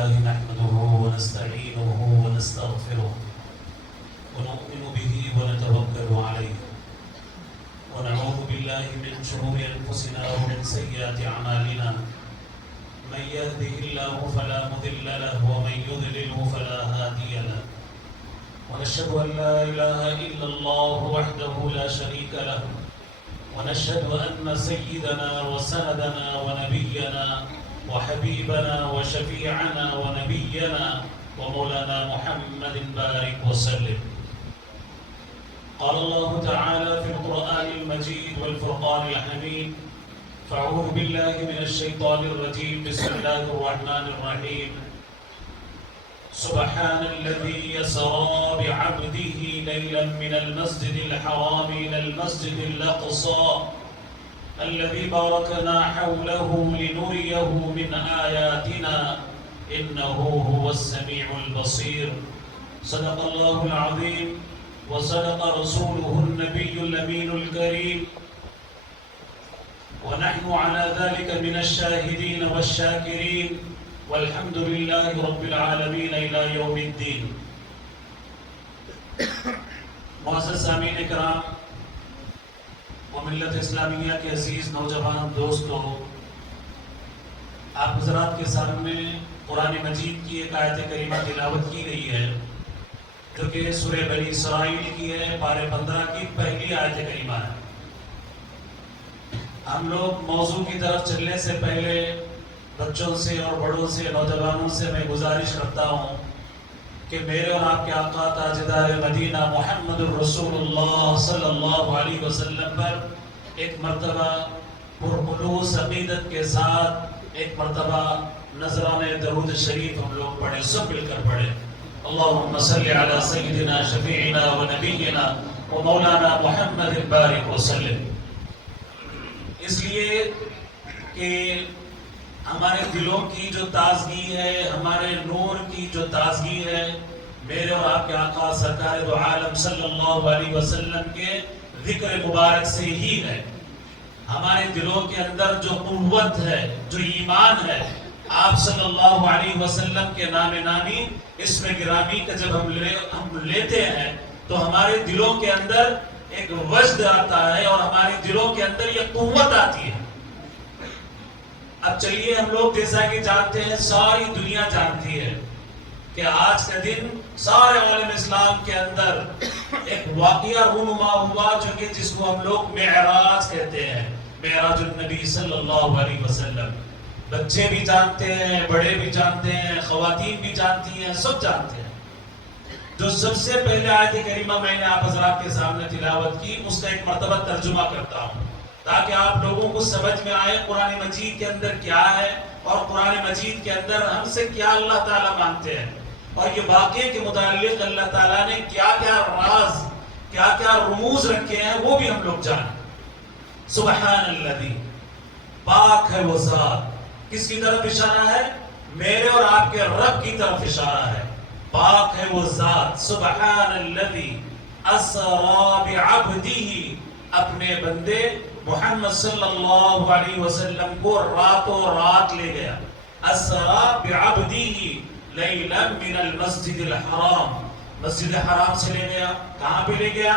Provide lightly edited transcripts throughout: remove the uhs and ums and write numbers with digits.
لله نحمده ونستعينه ونستغفره ونؤمن به ونتوكل عليه ونعوذ بالله من شرور أنفسنا ومن سيئات أعمالنا من يهده الله فلا مضل له ومن يضلله فلا هادي له ونشهد أن لا إله إلا الله وحده لا شريك له ونشهد أن سيدنا وسندنا ونبينا وحبيبنا وشفيعنا ونبينا ومولانا محمد بارك وسلم. قال الله تعالى في القرآن المجيد والفرقان الحميد: فأعوذ بالله من الشيطان الرجيم، بسم الله الرحمن الرحيم. سبحان الذي يسرى بعبده ليلا من المسجد الحرام إلى المسجد الأقصى الذي باركنا حوله لنريه من آياتنا إنه هو السميع البصير. صدق الله العظيم وصدق رسوله النبي الأمين الكريم، ونحن على ذلك من الشاهدين والشاكرين، والحمد لله رب العالمين إلى يوم الدين. معزز سامعین کرام و ملت اسلامیہ کے عزیز نوجوان دوستوں، آپ حضرات کے سامنے قرآن مجید کی ایک آیت کریمہ تلاوت کی گئی ہے جو کہ سورہ بنی اسرائیل کی ہے، پارے 15 کی پہلی آیت کریمہ ہے. ہم لوگ موضوع کی طرف چلنے سے پہلے بچوں سے اور بڑوں سے، نوجوانوں سے میں گزارش کرتا ہوں کہ میرے اور آپ کے آقا تاجدار مدینہ محمد الرسول اللہ صلی اللہ علیہ وسلم پر ایک مرتبہ پرخلوص عقیدت کے ساتھ ایک مرتبہ نذرانِ درود شریف ہم لوگ پڑھیں، سب مل کر پڑھیں. اللہم صلی علی سیدنا شفیعنا و نبینا و مولانا محمد بارک وسلم. اس لیے کہ ہمارے دلوں کی جو تازگی ہے، ہمارے نور کی جو تازگی ہے، میرے اور آپ کے آقا سرکار دو عالم صلی اللہ علیہ وسلم کے ذکر مبارک سے ہی ہے. ہمارے دلوں کے اندر جو قوت ہے، جو ایمان ہے، آپ صلی اللہ علیہ وسلم کے نام نامی اسم گرامی کا جب ہم لیتے ہیں تو ہمارے دلوں کے اندر ایک وجد آتا ہے اور ہمارے دلوں کے اندر یہ قوت آتی ہے. اب چلیے ہم لوگ جیسا کہ جانتے ہیں، ساری دنیا جانتی ہے کہ آج کا دن سارے عالم اسلام کے اندر ایک واقعہ رونما ہوا جو کہ جس کو ہم لوگ معراج کہتے ہیں، معراج النبی صلی اللہ علیہ وسلم. بچے بھی جانتے ہیں، بڑے بھی جانتے ہیں، خواتین بھی جانتی ہیں، سب جانتے ہیں. جو سب سے پہلے آیت کریمہ میں نے آپ حضرات کے سامنے تلاوت کی، اس کا ایک مرتبہ ترجمہ کرتا ہوں تاکہ آپ لوگوں کو سمجھ میں آئے قرآن مجید کے اندر کیا ہے اور قرآن مجید کے اندر ہم سے کیا اللہ تعالیٰ مانگتے ہیں اور یہ واقعے کے متعلق اللہ تعالیٰ نے کیا کیا راز، کیا کیا رموز رکھے ہیں، وہ بھی ہم لوگ جانیں. سبحان الذی، پاک ہے وہ ذات. کس کی طرف اشارہ ہے؟ میرے اور آپ کے رب کی طرف اشارہ ہے. پاک ہے وہ ذات. سبحان الذی اسری بعبدہ، اپنے بندے محمد صلی اللہ علیہ وسلم کو راتوں رات لے گیا. اسری بعبدہ لیلا من المسجد الحرام، مسجد حرام سے لے گیا. کہاں پہ لے گیا؟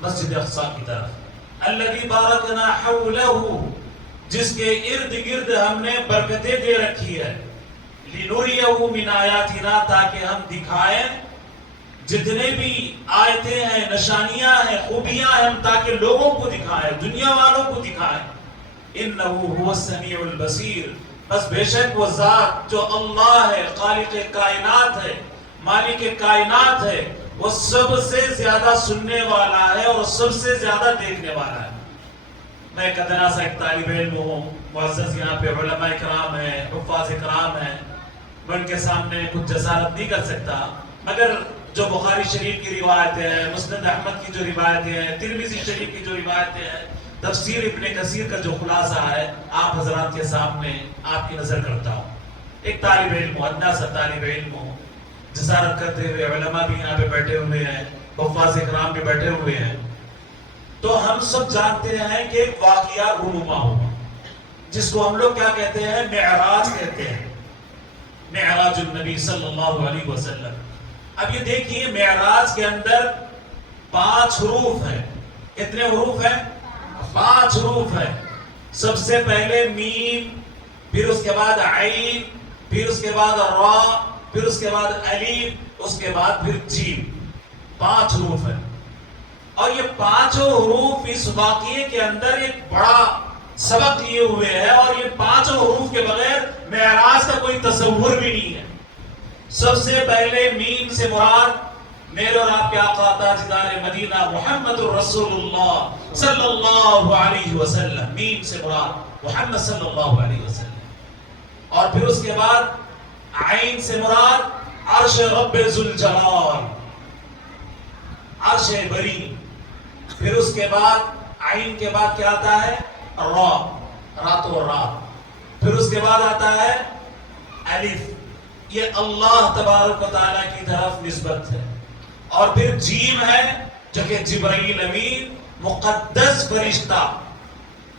مسجد اقصی کی طرف. الذی بارکنا حولہ، جس کے ارد گرد ہم نے برکتیں دے رکھی ہے. لنریہ من آیاتنا، تاکہ ہم دکھائیں جتنے بھی آیتیں ہیں، نشانیاں ہیں، خوبیاں ہیں، ہم تاکہ لوگوں کو دکھائیں، دنیا والوں کو دکھائیں. انہ هو السمیع البصیر، بس بے شک وہ ذات جو اللہ ہے، خالق کائنات ہے، مالک کائنات ہے، وہ سب سے زیادہ سننے والا ہے اور سب سے زیادہ دیکھنے والا ہے. میں ایک ادنا سا ایک طالب علم ہوں، معزز یہاں پہ علماء کرام ہیں، حفاظ کرام ہیں، میں ان کے سامنے کچھ جسارت نہیں کر سکتا، مگر جو بخاری شریف کی روایتیں ہیں، مسند احمد کی جو روایتیں ہیں، ترمذی شریف کی جو روایتیں ہیں، تفسیر ابن کثیر کا جو خلاصہ ہے، آپ حضرات کے سامنے آپ کی نظر کرتا ہوں. ایک طالب علم ہوں، ادنا سا طالب علم ہوں، جسارت کرتے ہوئے علماء بھی یہاں پہ بیٹھے ہوئے ہیں، حفاظ کرام بھی بیٹھے ہوئے ہیں. تو ہم سب جانتے ہیں کہ ایک واقعہ رونما ہوا جس کو ہم لوگ کیا کہتے ہیں؟ معراج کہتے ہیں. معراج النبی صلی اللہ علیہ وسلم. اب یہ دیکھیے معراج کے اندر 5 حروف ہیں. کتنے حروف ہیں؟ 5 حروف ہیں. سب سے پہلے میم، پھر اس کے بعد عین، پھر اس کے بعد را، پھر اس کے بعد الف، اس کے بعد پھر جیم. 5 حروف ہیں. اور یہ 5 حروف اس واقعے کے اندر ایک بڑا سبق لیے ہوئے ہیں، اور یہ 5 حروف کے بغیر معراج کا کوئی تصور بھی نہیں ہے. سب سے پہلے میم سے مراد میرے اور آپ کے آقا تاجدار مدینہ محمد الرسول اللہ صلی اللہ علیہ وسلم. میم سے مراد محمد صلی اللہ علیہ وسلم. اور پھر اس کے بعد عین سے مراد عرش رب ذوالجلال، عرش بری. پھر اس کے بعد عین کے بعد کیا آتا ہے؟ را، رات و رات. پھر اس کے بعد آتا ہے الف، یہ اللہ تبارک و تعالیٰ کی طرف نسبت ہے. اور پھر جیم ہے جو کہ جبرائیل امین، مقدس فرشتہ،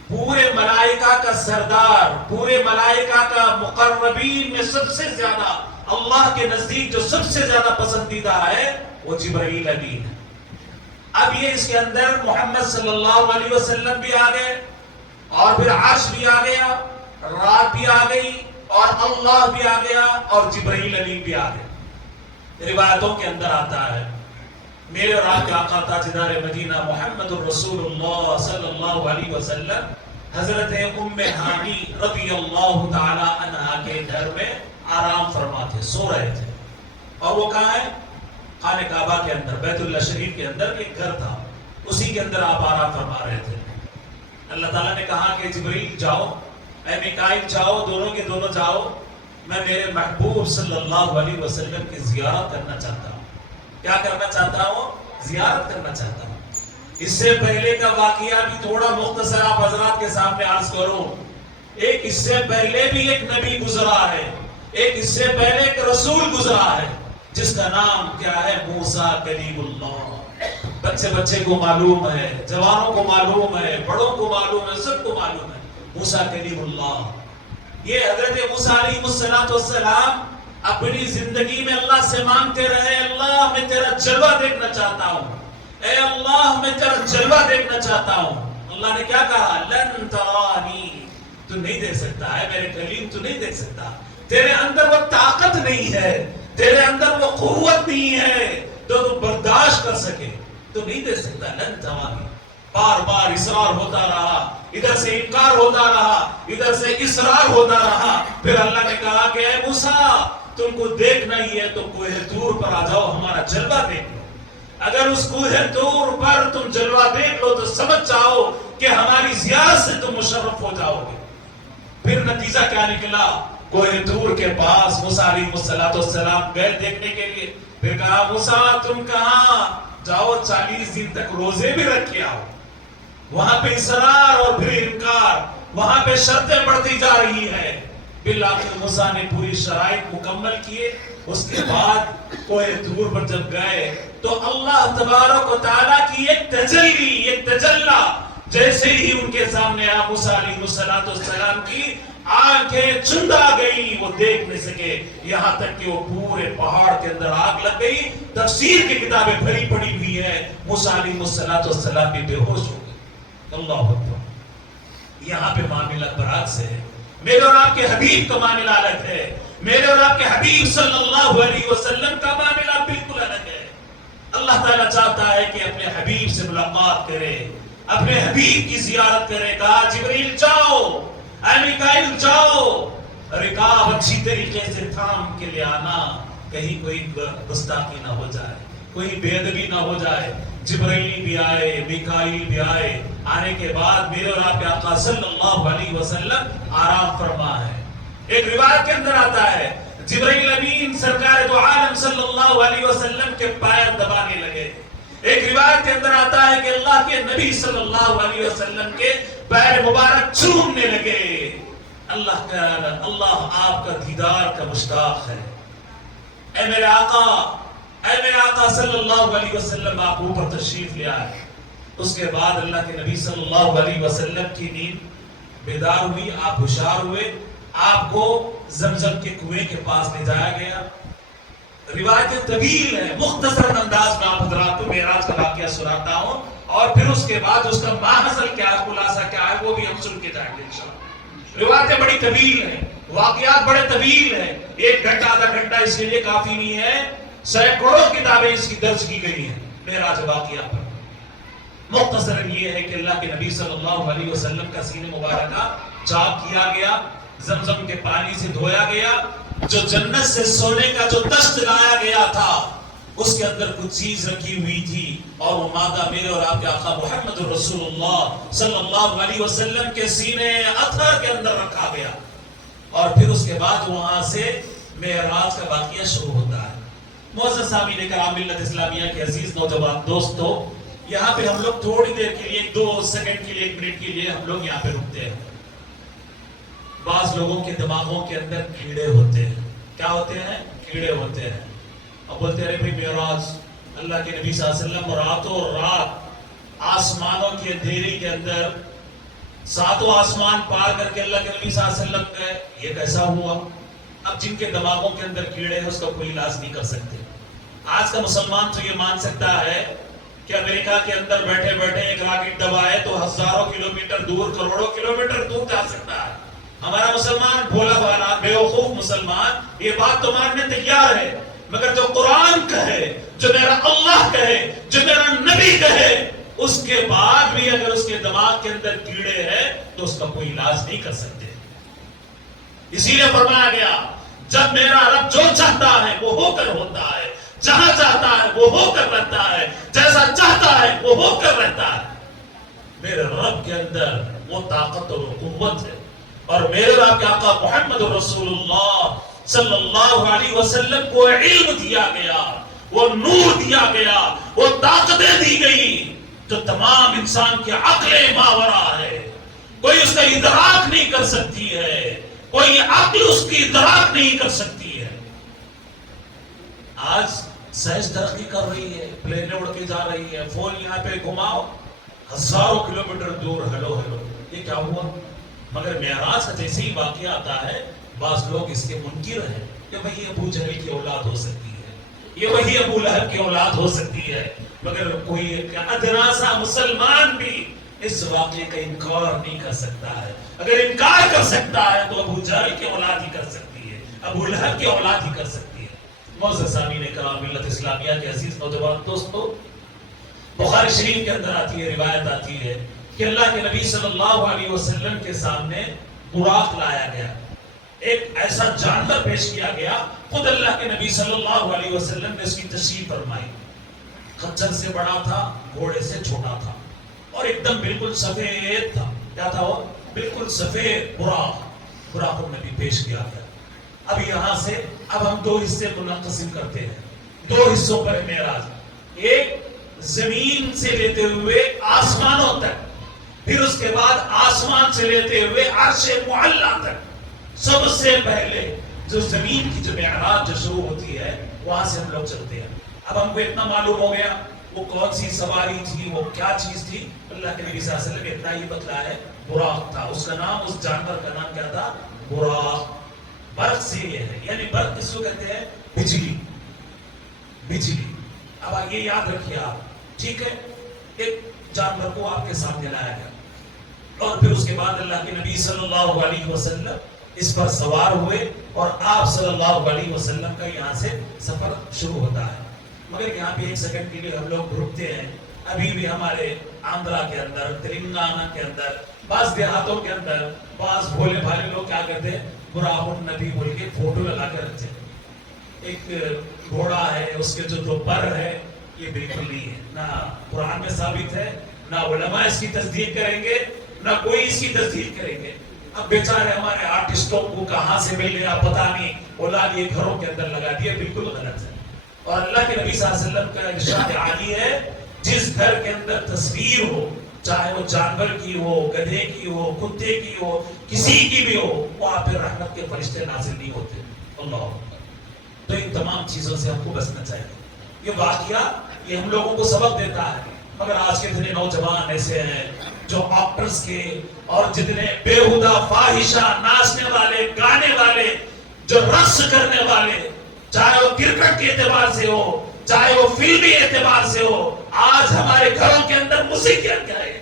پورے ملائکہ کا سردار، پورے ملائکہ کا مقربین میں سب سے زیادہ اللہ کے نزدیک جو سب سے زیادہ پسندیدہ ہے وہ جبرائیل امین ہے. اب یہ اس کے اندر محمد صلی اللہ علیہ وسلم بھی آ گئے، اور پھر عرش بھی آ گیا، رات بھی آ گئی، اور اللہ بھی آ گیا، اور جبرائیل امین بھی آ گئے. روایتوں کے اندر آتا ہے میرے اور آپ کے آقا تاجدار مدینہ محمد الرسول اللہ صلی اللہ علیہ وسلم حضرت ام ہانی رضی اللہ تعالی عنہا کے گھر میں آرام فرماتے، سو رہے تھے. اور وہ کہاں ہے؟ خانہ کعبہ کے اندر، بیت اللہ شریف کے اندر ایک گھر تھا، اسی کے اندر آپ آرام فرما رہے تھے. اللہ تعالیٰ نے کہا کہ جبرائیل جاؤ، اے میکائیل جاؤ، دونوں کے دونوں جاؤ، میں میرے محبوب صلی اللہ علیہ وسلم کی زیارت کرنا چاہتا ہوں. کیا کرنا چاہتا ہوں؟ زیارت کرنا چاہتا ہوں. اس سے پہلے کا واقعہ بھی تھوڑا مختصر آپ حضرات کے سامنے عرض کروں. ایک اس سے پہلے بھی ایک نبی گزرا ہے، ایک اس سے پہلے ایک رسول گزرا ہے جس کا نام کیا ہے؟ موسیٰ کلیم اللہ. بچے کو معلوم ہے، جوانوں کو معلوم ہے، بڑوں کو معلوم ہے، سب کو معلوم ہے موسیٰ کلیم اللہ. یہ حضرت موسیٰ علیہ السلام اپنی زندگی میں اللہ سے مانگتے رہے، اللہ میں تیرا جلوہ دیکھنا چاہتا ہوں، اے اللہ میں تیرا جلوہ دیکھنا چاہتا ہوں. اللہ نے کیا کہا؟ لن ترانی، تو نہیں دیکھ سکتا ہے میرے کلیم، تو نہیں دیکھ سکتا. تیرے اندر وہ طاقت نہیں ہے، تیرے اندر وہ قوت نہیں ہے تو برداشت کر سکے، تو نہیں دیکھ سکتا. لن ترانی. بار بار اصرار ہوتا رہا، ادھر سے انکار ہوتا رہا، ادھر سے اصرار ہوتا رہا. پھر اللہ نے کہا کہ اے موسیٰ تم کو دیکھنا ہی ہے تو کوہ طور پر آ جاؤ، ہمارا جلوہ دیکھ لو. اگر اس کوہ طور پر تم جلوہ دیکھ لو تو سمجھ جاؤ کہ ہماری زیارت سے تم مشرف ہو جاؤ گے. پھر نتیجہ کیا نکلا؟ کوہ طور کے پاس موسیٰ علیہ السلام گئے دیکھنے کے لیے. پھر کہا موسیٰ تم کہاں؟ جاؤ 40 دن تک روزے بھی رکھے آؤ. وہاں پہ اصرار اور پھر انکار، وہاں پہ شرطیں بڑھتی جا رہی ہے. بالآخر موسیٰ نے پوری شرائط مکمل کیے. اس کے بعد کوہ طور پر جب گئے تو اللہ تبارک و تعالیٰ کی ایک تجلی، ایک تجلی جیسے ہی ان کے سامنے موسیٰ علیہ السلام کی آنکھیں چند آ گئی، وہ دیکھ نہیں سکے، یہاں تک کہ وہ پورے پہاڑ کے اندر آگ لگ گئی. تفسیر کی کتابیں بھری پڑی ہوئی ہے، موسیٰ علیہ السلام بھی بے ہوش ہو گئے. اللہ اکبر. یہاں پہ معاملہ برعکس ہے. میرے اور آپ کے حبیب کا معاملہ الگ ہے. میرے اور آپ کے حبیب صلی اللہ علیہ وسلم کا معاملہ بالکل الگ ہے. اللہ تعالیٰ چاہتا ہے کہ اپنے حبیب سے ملاقات کرے، اپنے حبیب کی زیارت کرے. کہا جبریل جاؤ، اے میکائیل جاؤ، رکاب اچھی طریقے سے تھام کے لے آنا، کہیں کوئی گستاخی نہ ہو جائے، کوئی بے ادبی نہ ہو جائے. جبرائیل بھی آئے، میکائیل بھی آئے. آنے کے بعد میرے اور آپ کے آقا صلی اللہ علیہ وسلم آرام فرما ہے. ایک روایت کے اندر آتا ہے جبرائیل امین سرکار دو عالم صلی اللہ علیہ وسلم کے پیر دبانے لگے. ایک روایت کے اندر آتا ہے کہ اللہ کے نبی صلی اللہ علیہ وسلم کے پیر مبارک چومنے لگے. اللہ آپ کا دیدار کا مشتاق ہے. اے میرے آقا صلی اللہ علیہ وسلم آپ اوپر تشریف لے آئے. اس کے بعد اللہ کے نبی صلی اللہ علیہ وسلم کی نیند بیدار ہوئی، آپ ہوشیار ہوئے. آپ کو زمزم کے کنویں کے پاس لے جایا گیا. روایتیں طویل ہیں، مختصر انداز میں آپ حضرات کو معراج کا واقعہ سناتا ہوں، اور پھر اس کے بعد اس کا ماحصل کیا ہے، خلاصہ کیا ہے، وہ بھی ہم سن کے جائیں گے انشاءاللہ. روایتیں بڑی طویل ہیں، واقعات بڑے طویل ہیں، 1 گھنٹہ آدھا گھنٹہ اس کے لیے کافی نہیں ہے. سینکڑوں کتابیں اس کی درج کی گئی ہیں معراج واقعہ پر. مختصر یہ ہے کہ اللہ کے نبی صلی اللہ علیہ وسلم کا سینہ مبارکہ چاک کیا گیا، زمزم کے پانی سے دھویا گیا. جو جنت سے سونے کا جو دشت لایا گیا تھا اس کے اندر کچھ چیز رکھی ہوئی تھی، اور وہ مادہ میرے اور آپ کے آقا محمد رسول اللہ صلی اللہ علیہ وسلم کے سینے اطہر کے اندر رکھا گیا. اور پھر اس کے بعد وہاں سے معراج کا واقعہ شروع ہوتا ہے. معزز سامعین کرام، ملت اسلامیہ کے عزیز نوجوان دوستو، یہاں پہ ہم لوگ تھوڑی دیر کے لیے 2 سیکنڈ کے لیے 1 منٹ کے لیے ہم لوگ یہاں پہ رکتے ہیں. بعض لوگوں کے دماغوں کے اندر کیڑے ہوتے ہیں. کیا ہوتے ہیں؟ کیڑے ہوتے ہیں. اب بولتے ہیں بھئی معراج، اللہ کے نبی صلی اللہ علیہ وسلم راتوں رات آسمانوں کے اندھیرے کے اندر 7 آسمان پار کر کے اللہ کے نبی صلی اللہ علیہ وسلم گئے، یہ کیسا ہوا؟ اب جن کے دماغوں کے اندر کیڑے ہیں اس کا کوئی علاج نہیں کر سکتے. آج کا مسلمان تو یہ مان سکتا ہے کہ امریکہ کے اندر بیٹھے بیٹھے ایک راکٹ دبائے تو ہزاروں کلومیٹر دور، کروڑوں کلومیٹر دور جا سکتا ہے. ہمارا مسلمان بھولا بھالا بیوقوف مسلمان یہ بات تو ماننے تیار ہے، مگر جو قرآن کہے، جو میرا اللہ کہے، جو میرا نبی کہے، اس کے بعد بھی اگر اس کے دماغ کے اندر کیڑے ہیں تو اس کا کوئی علاج نہیں کر سکتے. اسی لیے فرمایا گیا جب میرا رب جو چاہتا ہے وہ ہو کر ہوتا ہے، جہاں چاہتا ہے وہ ہو کر رہتا ہے، جیسا چاہتا ہے وہ ہو کر رہتا ہے. میرے رب کے اندر وہ طاقت اور قوت ہے، اور میرے رب کے آقا محمد رسول اللہ صلی اللہ علیہ وسلم کو علم دیا گیا، وہ نور دیا گیا، وہ طاقتیں دی گئی جو تمام انسان کی عقل ماورا ہے. کوئی اس کا ادراک نہیں کر سکتی ہے، کوئی عقل اس کی ادراک نہیں کر سکتی ہے. آج سائنس ترقی کر رہی ہے، پلینیں اڑ کے جا رہی ہے، فون یہاں پہ گھماؤ ہزاروں کلومیٹر دور، ہلو ہلو، یہ کیا ہوا؟ مگر معراج کا جیسے ہی واقعہ آتا ہے بعض لوگ اس کے منکر ہیں کہ وہی ابو جہل کی اولاد ہو سکتی ہے، یہ وہی ابو لہب کی اولاد ہو سکتی ہے. مگر کوئی ادنا سا مسلمان بھی اس واقعے کا انکار نہیں کر سکتا ہے. اگر انکار کر سکتا ہے تو ابو جہل کی اولاد ہی کر سکتی ہے، ابو لہب کی اولاد ہی کر سکتی ہے. معزز سامعین کرام، ملت اسلامیہ کے عزیز نوجوان دوستو، بخاری شریف کے اندر آتی ہے، روایت آتی ہے کہ اللہ کے نبی صلی اللہ علیہ وسلم کے سامنے براق لایا گیا، ایک ایسا جانور پیش کیا گیا. خود اللہ کے نبی صلی اللہ علیہ وسلم نے اس کی تشریح فرمائی. خچر سے بڑا تھا، گھوڑے سے چھوٹا تھا، اور ایک دم بالکل سفید تھا. کیا تھا وہ؟ بالکل سفید براق. براق النبی پیش کیا گیا. اب یہاں سے اب ہم 2 حصے منقسم کرتے ہیں. 2 حصوں پر معراج، ایک زمین سے لیتے ہوئے آسمانوں تک، پھر اس کے بعد آسمان سے لیتے ہوئے عرش معلی تک. سب سے پہلے جو زمین کی جو معراج جو شروع ہوتی ہے وہاں سے ہم لوگ چلتے ہیں. اب ہم کو اتنا معلوم ہو گیا وہ کون سی سواری تھی، وہ کیا چیز تھی. اللہ کے نبی صلی اللہ علیہ وسلم اتنا ہی بتلا ہے، براق تھا. اس کا نام، اس جانور کا نام کیا تھا؟ براق. برق سے یہ ہے، یعنی برق کس کو کہتے ہیں؟ بجلی. بجلی. اب یہ یاد رکھیے آپ، ٹھیک ہے؟ ایک جانور کو آپ کے سامنے لایا گیا، اور پھر اس کے بعد اللہ کے نبی صلی اللہ علیہ وسلم اس پر سوار ہوئے، اور آپ صلی اللہ علیہ وسلم کا یہاں سے سفر شروع ہوتا ہے. مگر یہاں پہ 1 سیکنڈ کے لیے ہم لوگ رکتے ہیں. ابھی بھی ہمارے آندھرا کے اندر، تلنگانہ کے اندر، بعض دیہاتوں کے اندر بعض بھولے بھالے لوگ کیا کرتے ہیں؟ براق النبی بول کے فوٹو لگا کے رکھتے ہیں. ایک گھوڑا ہے، اس کے جو 2 پر ہے، یہ بالکل نہیں ہے، نہ قرآن میں ثابت ہے، نہ علماء اس کی تصدیق کریں گے، نہ کوئی اس کی تصدیق کریں گے. اب بیچارے ہمارے آرٹسٹوں کو کہاں سے مل گیا پتہ نہیں، اولاد یہ گھروں کے اندر لگا دیا، بالکل غلط ہے. اور اللہ کے نبی صلی اللہ علیہ وسلم کا ارشاد عالی ہے، جس گھر کے اندر تصویر ہو، چاہے وہ جانور کی ہو، گدھے کی ہو، کتے کی ہو، کسی کی بھی ہو، وہاں پہ رحمت کے فرشتے نازل نہیں ہوتے. اللہ. تو ان تمام چیزوں سے ہم کو بچنا چاہیے. یہ واقعہ یہ ہم لوگوں کو سبق دیتا ہے. مگر آج کے دن نوجوان ایسے ہیں جو آکٹرز کے اور جتنے بےہودہ فاحشہ ناچنے والے گانے والے جو رقص کرنے والے، چاہے وہ کرکٹ کے اعتبار سے ہو چاہے وہ فلمی اعتبار سے ہو، آج ہمارے گھروں کے اندر موسیقیاں کیا ہے،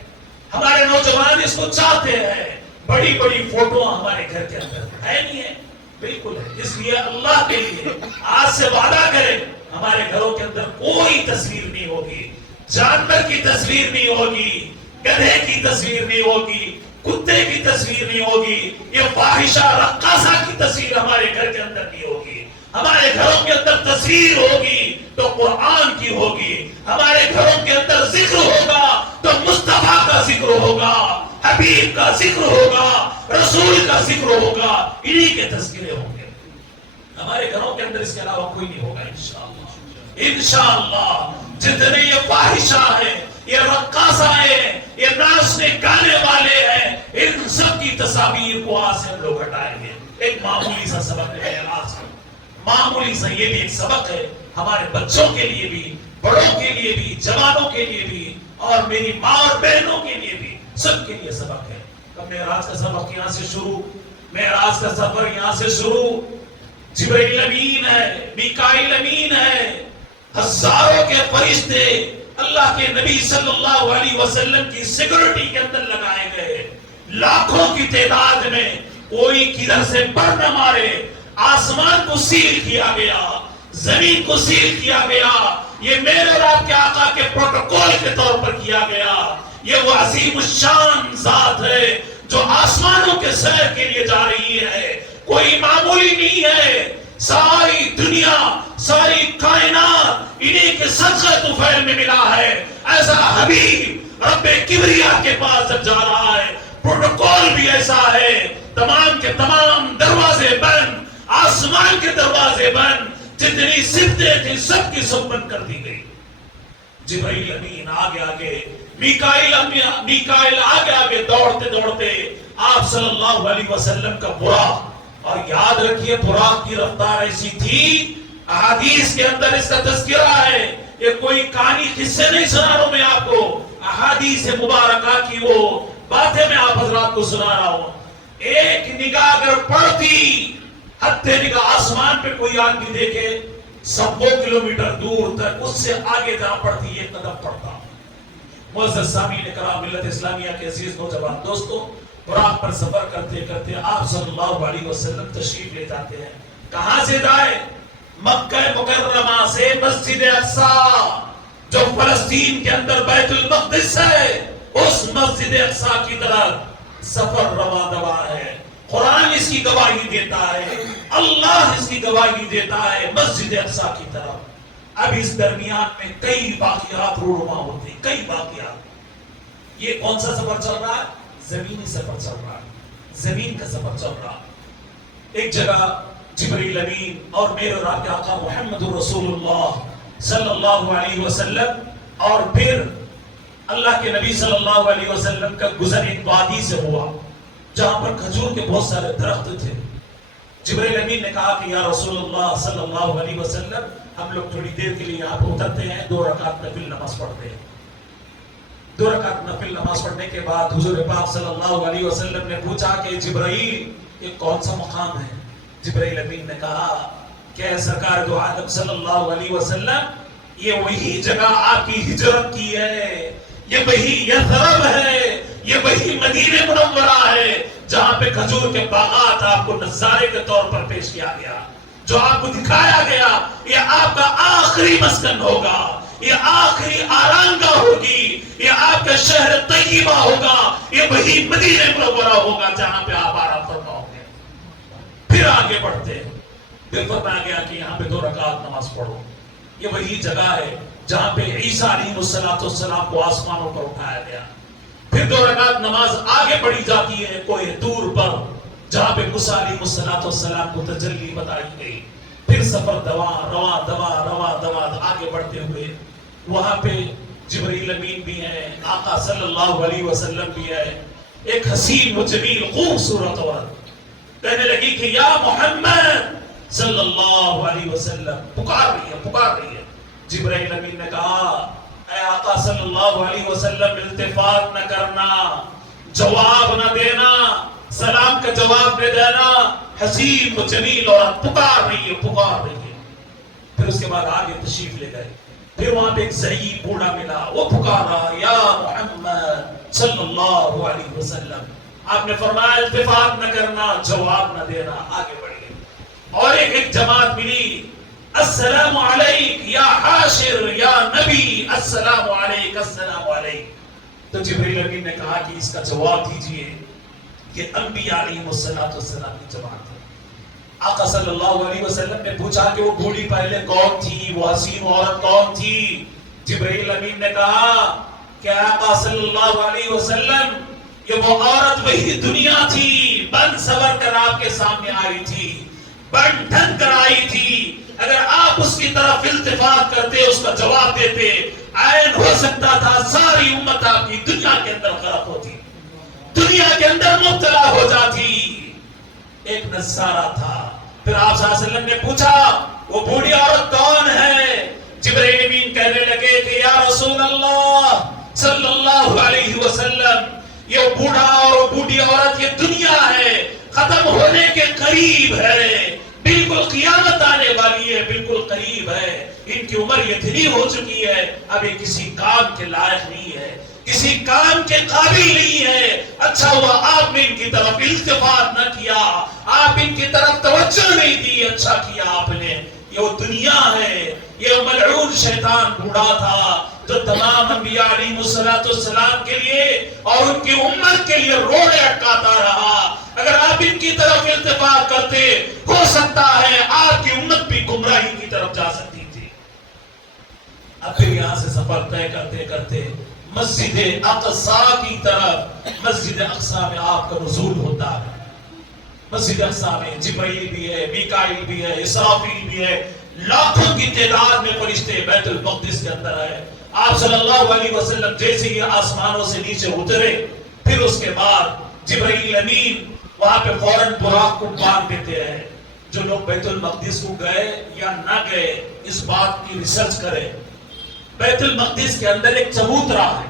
ہمارے نوجوان اس کو چاہتے ہیں، بڑی بڑی فوٹو ہمارے گھر کے اندر ہے نہیں ہے؟ بالکل ہے۔ اس لیے اللہ کے لیے آج سے وعدہ کریں، ہمارے گھروں کے اندر کوئی تصویر نہیں ہوگی، جانور کی تصویر نہیں ہوگی، گدھے کی تصویر نہیں ہوگی، کتے کی تصویر نہیں ہوگی، یہ فاحشہ رقاصہ کی تصویر ہمارے گھر کے اندر نہیں ہوگی۔ ہمارے گھروں کے اندر تصویر ہوگی تو قرآن کی ہوگی، ہمارے گھروں کے اندر ذکر ہوگا تو مصطفیٰ کا ذکر ہوگا، حبیب کا ذکر ہوگا، رسول کا ذکر ہوگا، انہی کے تذکرے ہوں گے ہمارے گھروں کے اندر، اس کے علاوہ کوئی نہیں ہوگا انشاءاللہ۔ انشاءاللہ جتنے یہ فاحشہ ہیں، یہ رقاصہ ہیں، یہ ناچنے گانے والے ہیں، ان سب کی تصاویر کو آج سے ہم لوگ ہٹائیں گے۔ ایک معمولی سا سبق ہے آج کا، معمولی سا یہ بھی ایک سبق ہے ہمارے بچوں کے لیے بھی، بڑوں کے لیے بھی، جوانوں کے لیے بھی، اور میری ماں اور بہنوں کے لیے بھی، سب کے لیے سبق ہے۔ معراج کا سبق یہاں سے شروع، معراج کا سفر یہاں سے شروع، جبرائیل امین ہے، میکائیل امین ہے، ہزاروں کے فرشتے اللہ کے نبی صلی اللہ علیہ وسلم کی سیکورٹی کے اندر لگائے گئے، لاکھوں کی تعداد میں، کوئی کدھر سے بڑھ نہ مارے۔ آسمان کو سیل کیا گیا، زمین کو سیل کیا گیا، یہ میرے اور آپ کے آقا کے پروٹوکول کے طور پر کیا گیا۔ یہ وہ عظیم الشان ذات ہے جو آسمانوں کے سیر کے لیے جا رہی ہے، کوئی معمولی نہیں ہے۔ ساری دنیا، ساری کائنات انہی کے صدقہ طفیل میں ملا ہے۔ ایسا حبیب رب کبریا کے پاس جب جا رہا ہے، پروٹوکول بھی ایسا ہے، تمام کے تمام دروازے بند، آسمان کے دروازے بند، جتنی صفتیں تھیں سب کی سب بند کر دی گئی۔ جبرائیل امین آگے آگے، میکائیل آگے آگے دوڑتے دوڑتے آپ صلی اللہ علیہ وسلم کا براق، اور یاد رکھیے براق کی رفتار ایسی تھی، احادیث کے اندر اس کا تذکرہ ہے، یہ کوئی کہانی قصے نہیں سنا رہا ہوں میں آپ کو، احادیث مبارکہ کی وہ باتیں میں آپ حضرات کو سنا رہا ہوں۔ ایک نگاہ اگر پڑتی، حد نگاہ آسمان پہ کوئی آدمی دیکھے، 100 کلومیٹر دور تک اس سے آگے جہاں پڑتی ایک قدم پڑتا۔ معزز سامعین کرام، ملت اسلامیہ کے عزیز نوجوان دوستو، براق پر سفر کرتے کرتے آپ صلی اللہ علیہ وسلم تشریف لے جاتے ہیں۔ کہاں سے جائے؟ مکہ مکرمہ سے مسجد اقصی، جو فلسطین کے اندر بیت المقدس ہے، اس مسجد اقصی کی طرف سفر رواں دواں ہے۔ قرآن اس کی گواہی دیتا ہے، اللہ اس کی گواہی دیتا ہے، مسجد اقصی کی طرف۔ اب اس درمیان میں کئی واقعات رونما ہوتے ہیں، کئی واقعات۔ یہ کون سا سفر چل رہا ہے؟ زمینی سفر چل رہا ہے، زمین کا سفر چل رہا ہے۔ ایک جگہ جبرائیل امین اور میرے اور آپ کے آقا محمد رسول اللہ صلی اللہ علیہ وسلم، اور پھر اللہ کے نبی صلی اللہ علیہ وسلم کا گزر ایک وادی سے ہوا جہاں پر کھجور کے بہت سارے درخت تھے۔ جبرائیل امین نے کہا کہ یا رسول اللہ صلی اللہ علیہ وسلم، ہم لوگ تھوڑی دیر کے لیے یہاں پہ اترتے ہیں، 2 رکعت نفل نماز پڑھتے ہیں۔ 2 رکعت نفل نماز پڑھنے کے بعد حضور پاک صلی اللہ علیہ وسلم نے پوچھا کہ جبرائیل یہ کون سا مقام ہے؟ جبرائیل امین نے کہا کہ سرکار دو عالم صلی اللہ علیہ وسلم، یہ وہی جگہ آپ کی ہجرت کی ہے، یہ وہی یثرب ہے، یہ وہی مدینہ منورہ ہے جہاں پہ کھجور کے باغات آپ کو نظارے کے طور پر پیش کیا گیا، جو آپ کو دکھایا گیا یہ آپ کا آخری مسکن ہوگا، یہ آخری آرام گاہ ہوگی، یہ آپ کا شہر طیبہ ہوگا، یہ وہی مدینہ منورہ ہوگا جہاں پہ آپ آرام فرما ہوگے۔ پھر آگے بڑھتے ہیں، پھر فرمایا گیا کہ یہاں پہ 2 رکعت نماز پڑھو۔ یہ وہی جگہ ہے جہاں پہ عیسیٰ علیہ السلام کو آسمانوں پر اٹھایا گیا۔ پھر 2 رکعت نماز آگے بڑھی جاتی ہے کوئی دور پر جہاں پہ موسیٰ علیہ السلام کو تجلی بتائی گئی۔ پھر سفر رواں آگے بڑھتے ہوئے وہاں پہ جبرائیل امین بھی ہیں، آقا صلی اللہ علیہ وسلم بھی ہے، ایک حسین و جمیل خوبصورت عورت کہنے لگی کہ یا محمد صلی اللہ علیہ وسلم، پکار رہی ہے۔ جبرائیل امین نے کہا اے آقا صلی اللہ علیہ وسلم التفات نہ کرنا، جواب نہ دینا، سلام کا جواب نہ دینا، حسین و جمیل عورت پکار رہی ہے پکار رہی ہے۔ پھر اس کے بعد آگے تشریف لے گئے، پھر وہاں پہ ایک ضعیف بوڑھا ملا، وہ پکار رہا یا محمد صلی اللہ علیہ وسلم۔ آپ نے فرمایا التفات نہ کرنا، جواب نہ دینا، آگے بڑھ گئے۔ اور ایک جماعت ملی، السلام علیک یا حاشر یا نبی، السلام علیک السلام علیک۔ تو جبریل امین نے کہا کہ اس کا جواب دیجئے کہ انبیاء علیہ السلام کی جماعت ہے۔ آقا صلی اللہ علیہ وسلم نے پوچھا کہ وہ بوڑھی پہلے کون تھی، وہ حسین عورت کون تھی؟ جبریل امین نے کہا کہ آقا صلی اللہ علیہ وسلم یہ وہ عورت وہی دنیا تھی، بن سور کر آپ کے سامنے آئی تھی، بن ڈھن کر آئی تھی۔ اگر آپ اس کی طرف التفات کرتے، اس کا جواب دیتے، عین ہو سکتا تھا ساری امت آپ کی دنیا کے اندر غرق ہوتی، دنیا کے اندر مبتلا ہو جاتی۔ ایک نصارہ تھا۔ پھر آپ صلی اللہ علیہ وسلم نے پوچھا وہ بوڑھی عورت کون ہے؟ جبرائیل امین کہنے لگے کہ یا رسول اللہ صلی اللہ علیہ وسلم یہ بوڑھا اور بوڑھی عورت یہ دنیا ہے، ختم ہونے کے قریب ہے، بالکل قیامت آنے والی ہے، بالکل قریب ہے، ان کی عمر اتنی ہو چکی ہے اب یہ کسی کام کے لائق نہیں ہے، کسی کام کے قابل نہیں ہے۔ اچھا ہوا آپ نے ان کی طرف التفات نہ کیا، آپ ان کی طرف توجہ نہیں دی، اچھا کیا آپ نے۔ یہ وہ دنیا ہے، یہ ملعون شیطان بوڑھا تھا جو تمام انبیاء علیہ السلام کے لیے اور ان کی امت کے لیے روڑے اٹکاتا رہا۔ اگر آپ ان کی طرف التفات کرتے، ہو سکتا ہے آپ کی امت بھی گمراہی کی طرف جا سکتی تھی۔ اب پھر یہاں سے سفر طے کرتے کرتے مسجد اقصی کی طرف، مسجد اقصی میں آپ کا نزول ہوتا ہے۔ مسجد اقصی میں جبرائیل بھی ہے، میکائیل بھی ہے، اسرافیل بھی ہے، لاکھوں کی تعداد میں فرشتے بیت المقدس کے اندر ہے۔ آپ صلی اللہ علیہ وسلم جیسے ہی آسمانوں سے نیچے اترے، پھر اس کے بعد جبرائیل امین وہاں پہ فوراً براق کو باندھ دیتے ہیں۔ جو لوگ بیت المقدس کو گئے یا نہ گئے اس بات کی ریسرچ کریں۔ بیت المقدس کے اندر ایک چبوترا ہے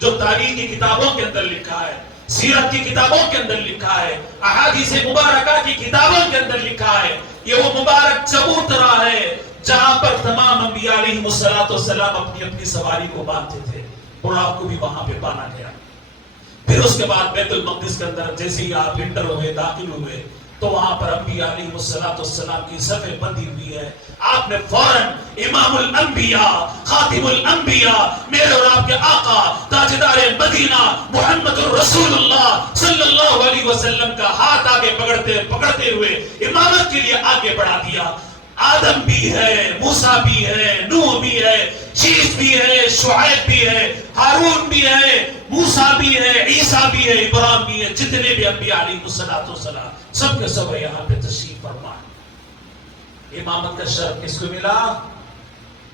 جو تاریخ کی کتابوں کے اندر لکھا ہے، سیرت کی کتابوں کے اندر لکھا ہے، احادیث مبارکہ کی کتابوں کے اندر لکھا ہے۔ یہ وہ مبارک چبوترا ہے جہاں پر تمام انبیاء علیہ السلام اپنی اپنی سواری کو باندھتے تھے۔ براق کو بھی وہاں پہ باندھا گیا۔ پھر اس کے بعد بیت المقدس کے اندر جیسے ہی آپ انٹر ہوئے، داخل ہوئے، تو وہاں پر انبیاء علیہ السلام کی صفیں بندی ہوئی ہے۔ آپ نے فوراً امام الانبیاء، خاتم الانبیاء، میرے اور آپ کے آقا تاجدار مدینہ محمد الرسول اللہ صلی اللہ علیہ وسلم کا ہاتھ آگے پکڑتے ہوئے امامت کے لیے آگے بڑھا دیا۔ آدم بھی ہے، موسیٰ بھی ہے، نوح بھی ہے، شیش بھی ہے، شعیب بھی ہے، ہارون بھی ہے، موسیٰ بھی ہے، عیسیٰ بھی ہے، ابراہیم بھی ہے، جتنے بھی انبیاء علیہ السلام سب کے سب یہاں پہ تشریف فرما۔ امامت کا شرف کس کو ملا؟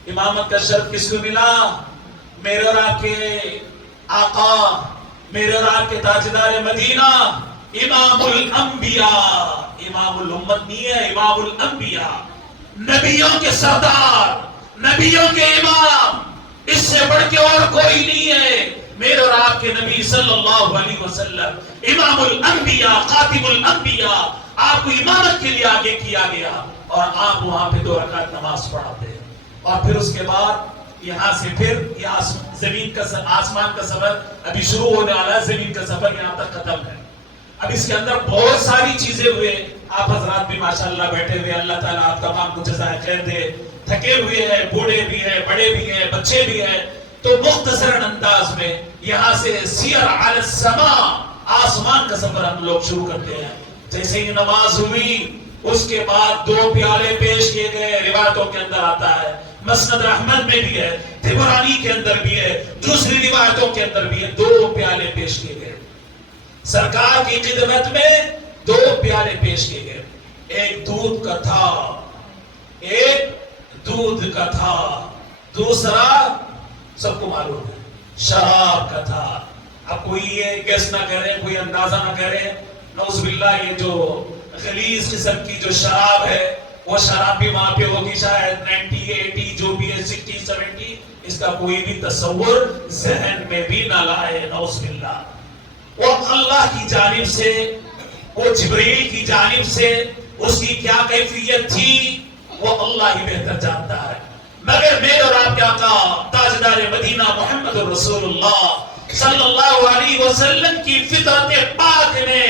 امامت کا شرف کس کو ملا؟ میرے اور آپ کے آقا، میرے اور آپ کے تاجدار مدینہ، امام الانبیاء، امام الامت نہیں ہے، امام الانبیاء، نبیوں کے سردار، نبیوں کے امام، اس سے بڑھ کے اور کوئی نہیں ہے۔ میرے اور آپ کے نبی صلی اللہ علیہ وسلم امام الانبیاء، خاتم الانبیاء، آپ کو امامت کے لیے آگے کیا گیا اور آپ وہاں پہ 2 رکعت نماز پڑھاتے ہیں۔ اور پھر اس کے بعد یہاں سے پھر یہ زمین کا آسمان کا سفر ابھی شروع ہونے والا ہے، زمین کا سفر یہاں تک ختم ہے۔ اب اس کے اندر بہت ساری چیزیں ہوئے، آپ حضرات بھی ماشاءاللہ بیٹھے ہوئے، اللہ تعالیٰ آپ تمام کو جزائے خیر دے، تھکے ہوئے ہیں، بوڑھے بھی ہیں، بڑے بھی ہیں، بچے بھی ہیں، تو مختصر انداز میں یہاں سے سیر علی السماء، آسمان کا سفر ہم لوگ شروع کرتے ہیں۔ جیسے ہی نماز ہوئی اس کے بعد 2 پیالے پیش کیے گئے، روایتوں کے اندر آتا ہے، مسند احمد میں بھی ہے، طبرانی کے اندر بھی ہے، دوسری روایتوں کے اندر بھی ہے، 2 پیالے پیش کیے گئے۔ سرکار کی خدمت میں 2 پیالے پیش کیے گئے، ایک دودھ کا تھا، ایک دودھ کا تھا، دوسرا سب کو معلوم ہے شراب کا تھا۔ اب کوئی یہ گیس نہ کرے، کوئی اندازہ نہ کرے، نعوذ باللہ یہ جو غلیظ قسم کی جو شراب ہے وہ شراب بھی وہاں پہ ہوگی شاید 90 80 جو بھی ہے 60 70، اس کا کوئی بھی تصور ذہن میں بھی نہ لائے. نعوذ باللہ. وہ اللہ کی جانب سے، وہ جبرائیل کی جانب سے اس کی کیا کیفیت تھی وہ اللہ ہی بہتر جانتا ہے. مگر میرے اور آپ کے آقا تاجدار مدینہ محمد رسول اللہ صلی اللہ علیہ وسلم کی فطرت پاک نے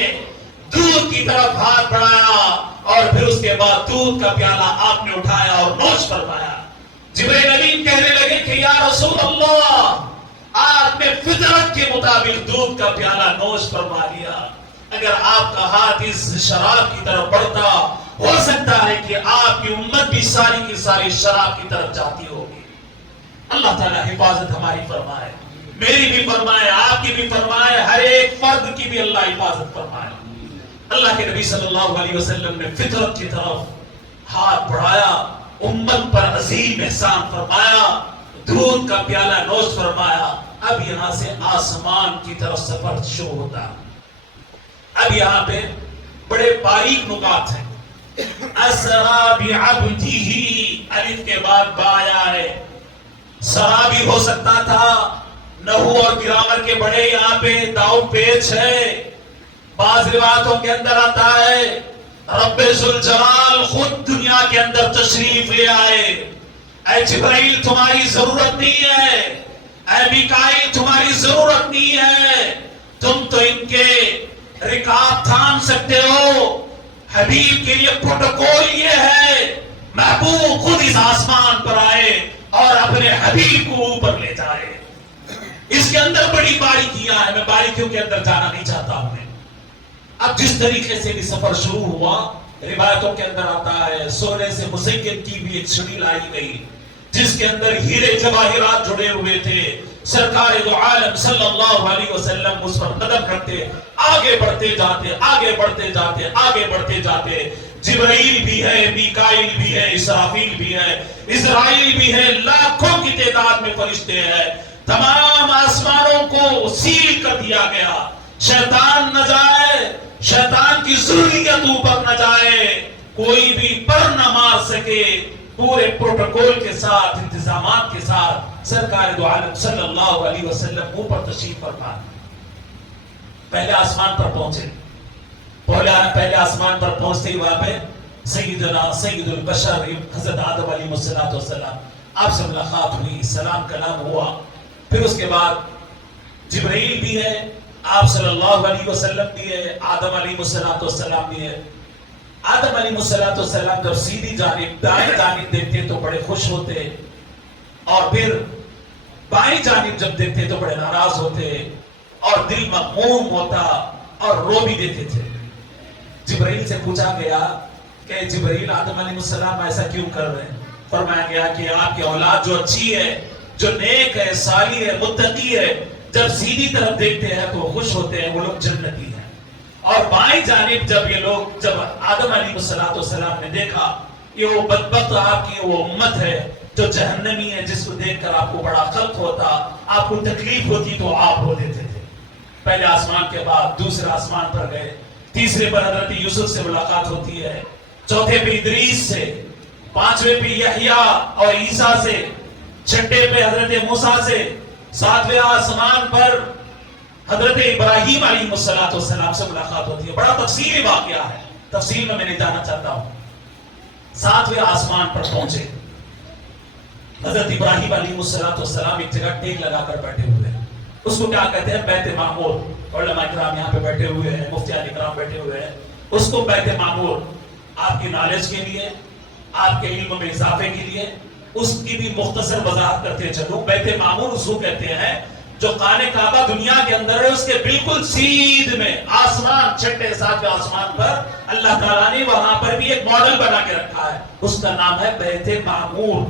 دودھ کی طرف ہاتھ بڑھایا اور پھر اس کے بعد دودھ کا پیالہ آپ نے اٹھایا اور نوش فرمایا. جبرائیل امین کہنے لگے کہ یا رسول اللہ آپ نے فطرت کے مطابق دودھ کا پیالہ نوش فرما لیا. اگر آپ کا ہاتھ اس شراب کی طرف بڑھتا ہو سکتا ہے کہ آپ کی امت بھی ساری کی ساری شراب کی طرف جاتی ہوگی. اللہ تعالیٰ حفاظت ہماری فرمائے، میری بھی فرمائے، آپ کی بھی فرمائے، ہر ایک فرد کی بھی اللہ حفاظت فرمائے. اللہ کے نبی صلی اللہ علیہ وسلم نے فطرت کی طرف ہاتھ بڑھایا، امت پر عظیم احسان فرمایا، دودھ کا پیالہ نوش فرمایا. اب یہاں سے آسمان کی طرف سفر شروع ہوتا. اب یہاں پہ بڑے باریک نکات ہیں. اسرا بعبدہ، الف کے بعد با آیا ہے. سرا بھی ہو سکتا تھا. نحو اور گرامر کے بڑے یہاں پہ داؤ پیچ ہے. بعض روایتوں کے اندر آتا ہے رب ذوالجلال خود دنیا کے اندر تشریف لے آئے. اے جبرائیل تمہاری ضرورت نہیں ہے، اے میکائیل تمہاری ضرورت نہیں ہے، تم تو ان کے رکاب تھام سکتے ہو. حبیب کے لیے پروٹوکول یہ ہے محبوب خود اس آسمان پر آئے اور اپنے حبیب کو اوپر لے جائے. اس کے اندر بڑی باریکیاں ہیں، میں باریکیوں کے اندر جانا نہیں چاہتا ہوں. اب جس طریقے سے بھی سفر شروع ہوا، روایتوں کے اندر آتا ہے سونے سے مزین کی بھی ایک چھڑی لائی گئی جس کے اندر ہیرے جواہرات جڑے ہوئے تھے. سرکار دو عالم صلی اللہ علیہ وسلم اس پر قدم رکھتے، آگے بڑھتے جاتے، آگے بڑھتے جاتے، آگے بڑھتے جاتے. جبرائیل بھی ہے، میکائیل بھی ہے، اسرافیل بھی ہے، اسرائیل بھی ہے، لاکھوں کی تعداد میں فرشتے ہیں. تمام آسمانوں کو سیل کر دیا گیا. شیطان نہ جائے، شیطان کی ضروریت اوپر نہ جائے، کوئی بھی پر نہ مار سکے. پورے پروٹوکول کے ساتھ، انتظامات کے ساتھ سرکار دو عالم صلی اللہ علیہ وسلم اوپر تشریف فرما. پہلے آسمان پر پہنچے. پہلے آسمان پر پہنچتے ہی وہاں پہ سیدنا سید البشر حضرت آدم علیہ السلام آپ سے ملاقات ہوئی، سلام کلام ہوا. پھر اس کے بعد جبرائیل بھی ہے، آپ صلی اللہ علیہ وسلم بھی ہے، آدم علیہ السلام بھی ہے. آدم علیہ السلام جب سیدھی جانب دائیں جانب دیکھتے تو بڑے خوش ہوتے اور پھر بائیں جانب جب دیکھتے تو بڑے ناراض ہوتے اور دل مغموم ہوتا اور رو بھی دیتے تھے. جبرائیل سے پوچھا گیا کہ جبرائیل آدم علیہ السلام ایسا کیوں کر رہے ہیں؟ فرمایا گیا کہ آپ کی اولاد جو اچھی ہے، جو نیک ہے، صالح ہے، متقی ہے، جب سیدھی طرف دیکھتے ہیں تو خوش ہوتے ہیں، وہ لوگ جنتی ہیں. اور بائیں جانب جب آدم علیہ السلام نے دیکھا کہ وہ بدبخت آپ کی وہ امت ہے جو جہنمی ہے، جس کو دیکھ کر آپ کو بڑا خلق ہوتا، آپ کو تکلیف ہوتی تو آپ رو دیتے تھے. پہلے آسمان کے بعد دوسرے آسمان پر گئے. تیسرے پر حضرت یوسف سے ملاقات ہوتی ہے، چوتھے پہ ادریس سے، پانچویں پہ یحییٰ اور عیسیٰ سے، چھٹے پہ حضرت موسیٰ سے، ساتویں آسمان پر حضرت ابراہیم علیہ السلام سے ملاقات ہوتی ہے. بڑا تفصیلی واقعہ ہے، تفصیل میں نہیں جانا چاہتا ہوں. ساتویں آسمان پر پہنچے. حضرت ابراہیم علیہ السلام ایک جگہ ٹیک لگا کر بیٹھے ہوئے ہیں. اس کو کیا کہتے ہیں؟ بیت معمور. علماء کرام یہاں پہ بیٹھے ہوئے ہیں، مفتیان کرام بیٹھے ہوئے ہیں. اس کو بیت معمور آپ کی نالج کے لیے، آپ کے علم میں اضافے کے لیے اس کی بھی مختصر وضاحت کرتے چلو. بیت معمور اس کو کہتے ہیں جو خانہ کعبہ دنیا کے اندر ہے، اس کے بالکل سیدھ میں آسمان، چھٹے ساتویں آسمان پر اللہ تعالیٰ نے وہاں پر بھی ایک ماڈل بنا کے رکھا ہے. اس کا نام ہے بیت معمور.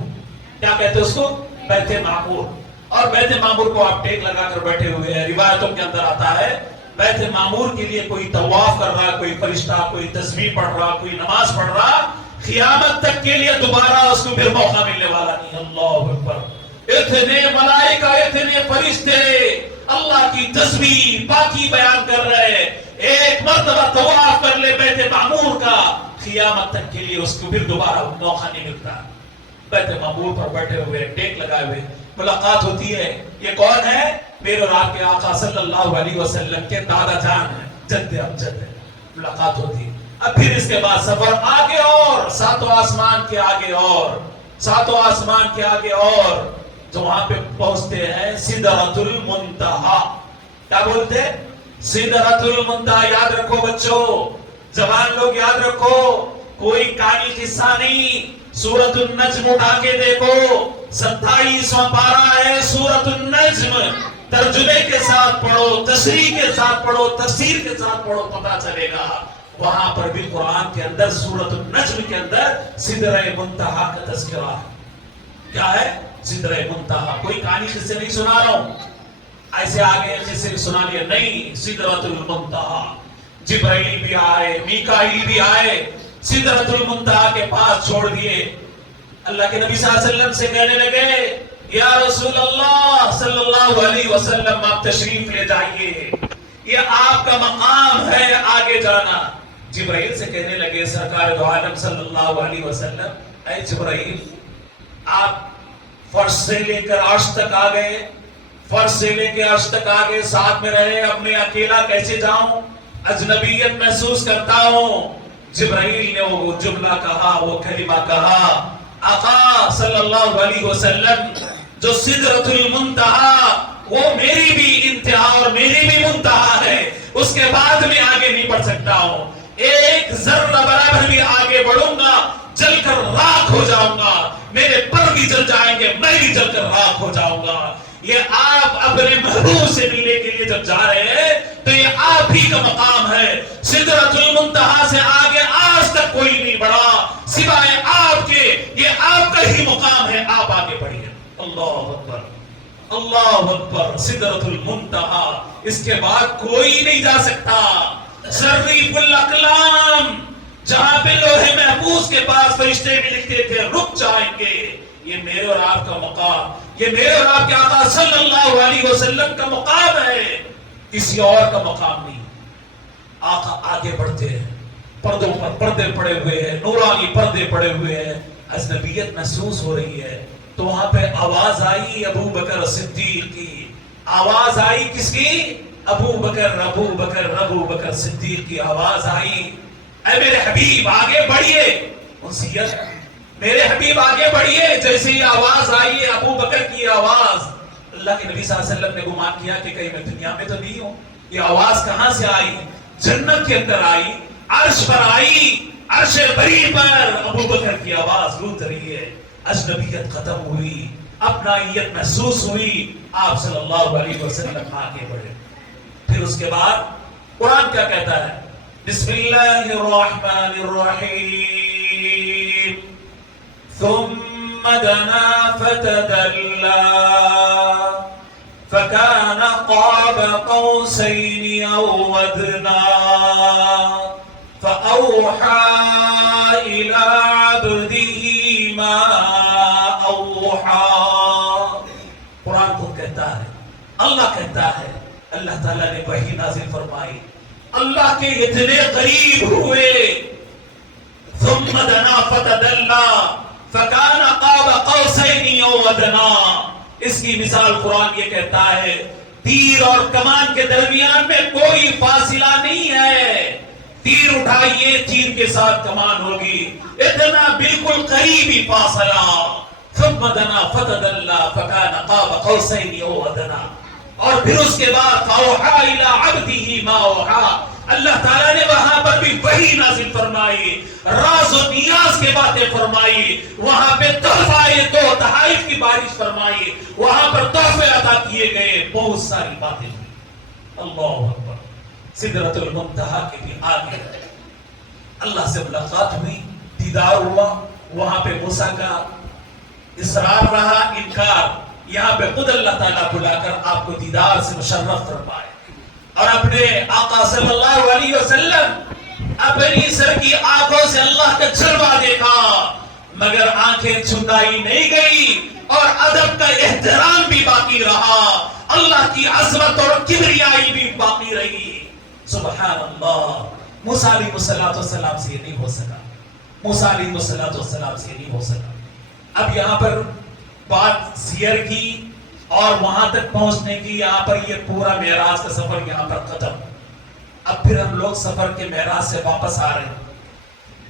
کیا کہتے ہیں اس کو؟ بیت معمور. اور بیت معمور کو آپ ٹیک لگا کر بیٹھے ہوئے ہیں. روایتوں کے اندر آتا ہے بیت معمور کے لیے کوئی طواف کر رہا، کوئی فرشتہ، کوئی تسبیح پڑھ رہا، کوئی نماز پڑھ رہا، قیامت تک کے لیے دوبارہ اس کو پھر موقع ملنے والا نہیں. اللہ اکبر. اتنے ملائکہ، اتنے فرشتے اللہ کی تسبیح پاکی بیان کر رہے. ایک مرتبہ طواف کر لے بیت معمور کا، قیامت تک کے لیے اس کو پھر دوبارہ موقع نہیں ملتا. بیت معمور پر بیٹھے ہوئے، ٹیک لگائے ہوئے. ملاقات ہوتی ہے. یہ کون ہے؟ میرے اور آپ کے آقا صلی اللہ علیہ وسلم کے دادا جان ہیں، جد امجد ہے. ملاقات ہوتی ہے. اب پھر اس کے بعد سفر آگے اور ساتوں آسمان کے آگے اور ساتوں آسمان کے آگے اور تو وہاں پہ پہنچتے ہیں سدرۃ المنتہا. کیا بولتے ہیں؟ سدرۃ المنتہا. یاد رکھو بچوں، جوان لوگ یاد رکھو، کوئی کہانی قصہ نہیں. سورۃ النجم اٹھا کے دیکھو، 27واں پارہ ہے سورۃ النجم. ترجمے کے ساتھ پڑھو، تشریح کے ساتھ پڑھو، تفسیر کے ساتھ پڑھو، پتہ چلے گا. وہاں پر بھی قرآن کے اندر سورۃ النجم کے اندر سدرہ منتہا کا تذکرہ ہے. کیا ہے؟ سدرہ منتہا. کوئی کہانی قصے نہیں سنا رہا ہوں، ایسے آگے قصے سنا لیا نہیں. سدرۃ المنتہا. جبرائیل بھی آئے، میکائیل بھی آئے، سدرۃ المنتہا کے پاس چھوڑ دیے. اللہ کے نبی صلی اللہ علیہ وسلم سے کہنے لگے یا رسول اللہ صلی اللہ علیہ وسلم آپ تشریف لے جائیے، یہ آپ کا مقام ہے آگے جانا. جبرائیل سے کہنے لگے سرکار دو عالم صلی اللہ علیہ وسلم اے جبرائیل، آپ فرش سے لے کر عرش تک آ گئے، فرش سے لے کے عرش تک آ گئے، ساتھ میں رہے، اب میں اکیلا کیسے جاؤں؟ اجنبیت محسوس کرتا ہوں. جبرائیل نے وہ جملہ کہا، وہ کلمہ کہا. آقا صلی اللہ علیہ وسلم جو سدرۃ المنتہا وہ میری بھی انتہا اور میری بھی منتہا ہے، اس کے بعد میں آگے نہیں بڑھ سکتا ہوں. ایک ذرہ برابر بھی آگے بڑھوں گا جل کر راکھ ہو جاؤں گا، میرے پر بھی جل جائیں گے، میں بھی جل کر راکھ ہو جاؤں گا. یہ آپ اپنے محبوب سے ملنے کے لیے جب جا رہے ہیں تو یہ آپ ہی کا مقام ہے. سدرۃ المنتہا سے آگے آج تک کوئی نہیں بڑھا سوائے آپ کے، یہ آپ کا ہی مقام ہے، آپ آگے بڑھیے. اللہ اکبر، اللہ اکبر. سدرۃ المنتہا، اس کے بعد کوئی نہیں جا سکتا. ظریف الاقلام، جہاں پہ لوح محفوظ کے پاس فرشتے بھی لکھتے تھے رک جائیں گے، یہ میرے اور آپ کا مقام، یہ میرے اور آپ کے آقا صلی اللہ علیہ وسلم کا مقام ہے، کسی اور کا مقام نہیں. آقا آگے بڑھتے ہیں، پردوں پر پردے پڑے ہوئے ہیں، نورانی پردے پڑے ہوئے ہیں، اجنبیت محسوس ہو رہی ہے. تو وہاں پہ آواز آئی ابو بکر صدیق کی. آواز آئی کس کی؟ ابو بکر ابو بکر ابو بکر صدیق کی آواز آئی. اے میرے حبیب آگے بڑھیے. انسیت، میرے حبیب آگے بڑھیے. جیسے ہی آواز آئی ہے ابو بکر کی آواز، اللہ کے نبی صلی اللہ علیہ وسلم نے گمان کیا کہ کہیں میں دنیا میں تو نہیں ہوں. یہ آواز کہاں سے آئی؟ جنت کے اندر آئی، عرش پر آئی، عرش بری پر ابو بکر کی آواز گونج رہی ہے. اجنبیت ختم ہوئی، اپنائیت محسوس ہوئی. آپ صلی اللہ علیہ وسلم آگے بڑھے. پھر اس کے بعد قرآن کیا کہتا ہے؟ بسم اللہ الرحمن الرحیم. ثم دنا فتدلى فكان قاب قوسين أو أدنى فأوحى إلى عبده ما أوحى. قرآن خود کہتا ہے، اللہ کہتا ہے، اللہ تعالیٰ نے وحی نازل فرمائی، اللہ کے اتنے قریب ہوئے. ثم دنا فتدلى فكان قاب قوسين أو أدنى. اس کی مثال قرآن یہ کہتا ہے تیر اور کمان کے درمیان میں کوئی فاصلہ نہیں ہے. تیر اٹھائیے، تیر کے ساتھ کمان ہوگی، اتنا بالکل قریبی فاصلہ. ثم دنا فتدلى فكان قاب قوسين أو أدنى. اور پھر اس کے بعد فاوحى إلى عبده ما أوحى. اللہ تعالیٰ نے وہاں پر بھی وحی نازل فرمائی، راز و نیاز کے باتیں فرمائی، وہاں پہ تحفہ دو تحائف کی بارش فرمائی، وہاں پر تحفے عطا کیے گئے، بہت ساری باتیں ہوئی. اللہ اکبر. سدرۃ المنتہا کے بھی آگے اللہ سے ملاقات ہوئی، دیدار ہوا. وہاں پہ موسیٰ کا اصرار رہا، انکار. یہاں پہ خود اللہ تعالیٰ بلا کر آپ کو دیدار سے مشرف فرمائے اور اپنے آقا صلی اللہ علیہ وسلم اپنی سر کی آنکھوں سے اللہ کا جلوہ دیکھا، مگر آنکھیں چھپائی نہیں گئی اور ادب کا احترام بھی باقی رہا، اللہ کی عظمت اور کبریائی بھی باقی رہی. سبحان اللہ. موسیٰ علیہ السلام سے یہ نہیں ہو سکا، موسیٰ علیہ السلام سے یہ نہیں ہو سکا. اب یہاں پر بات سیر کی اور وہاں تک پہنچنے کی یہاں پر یہ پورا معراج کا سفر یہاں پر ختم. اب پھر ہم لوگ سفر کے معراج سے واپس آ رہے ہیں.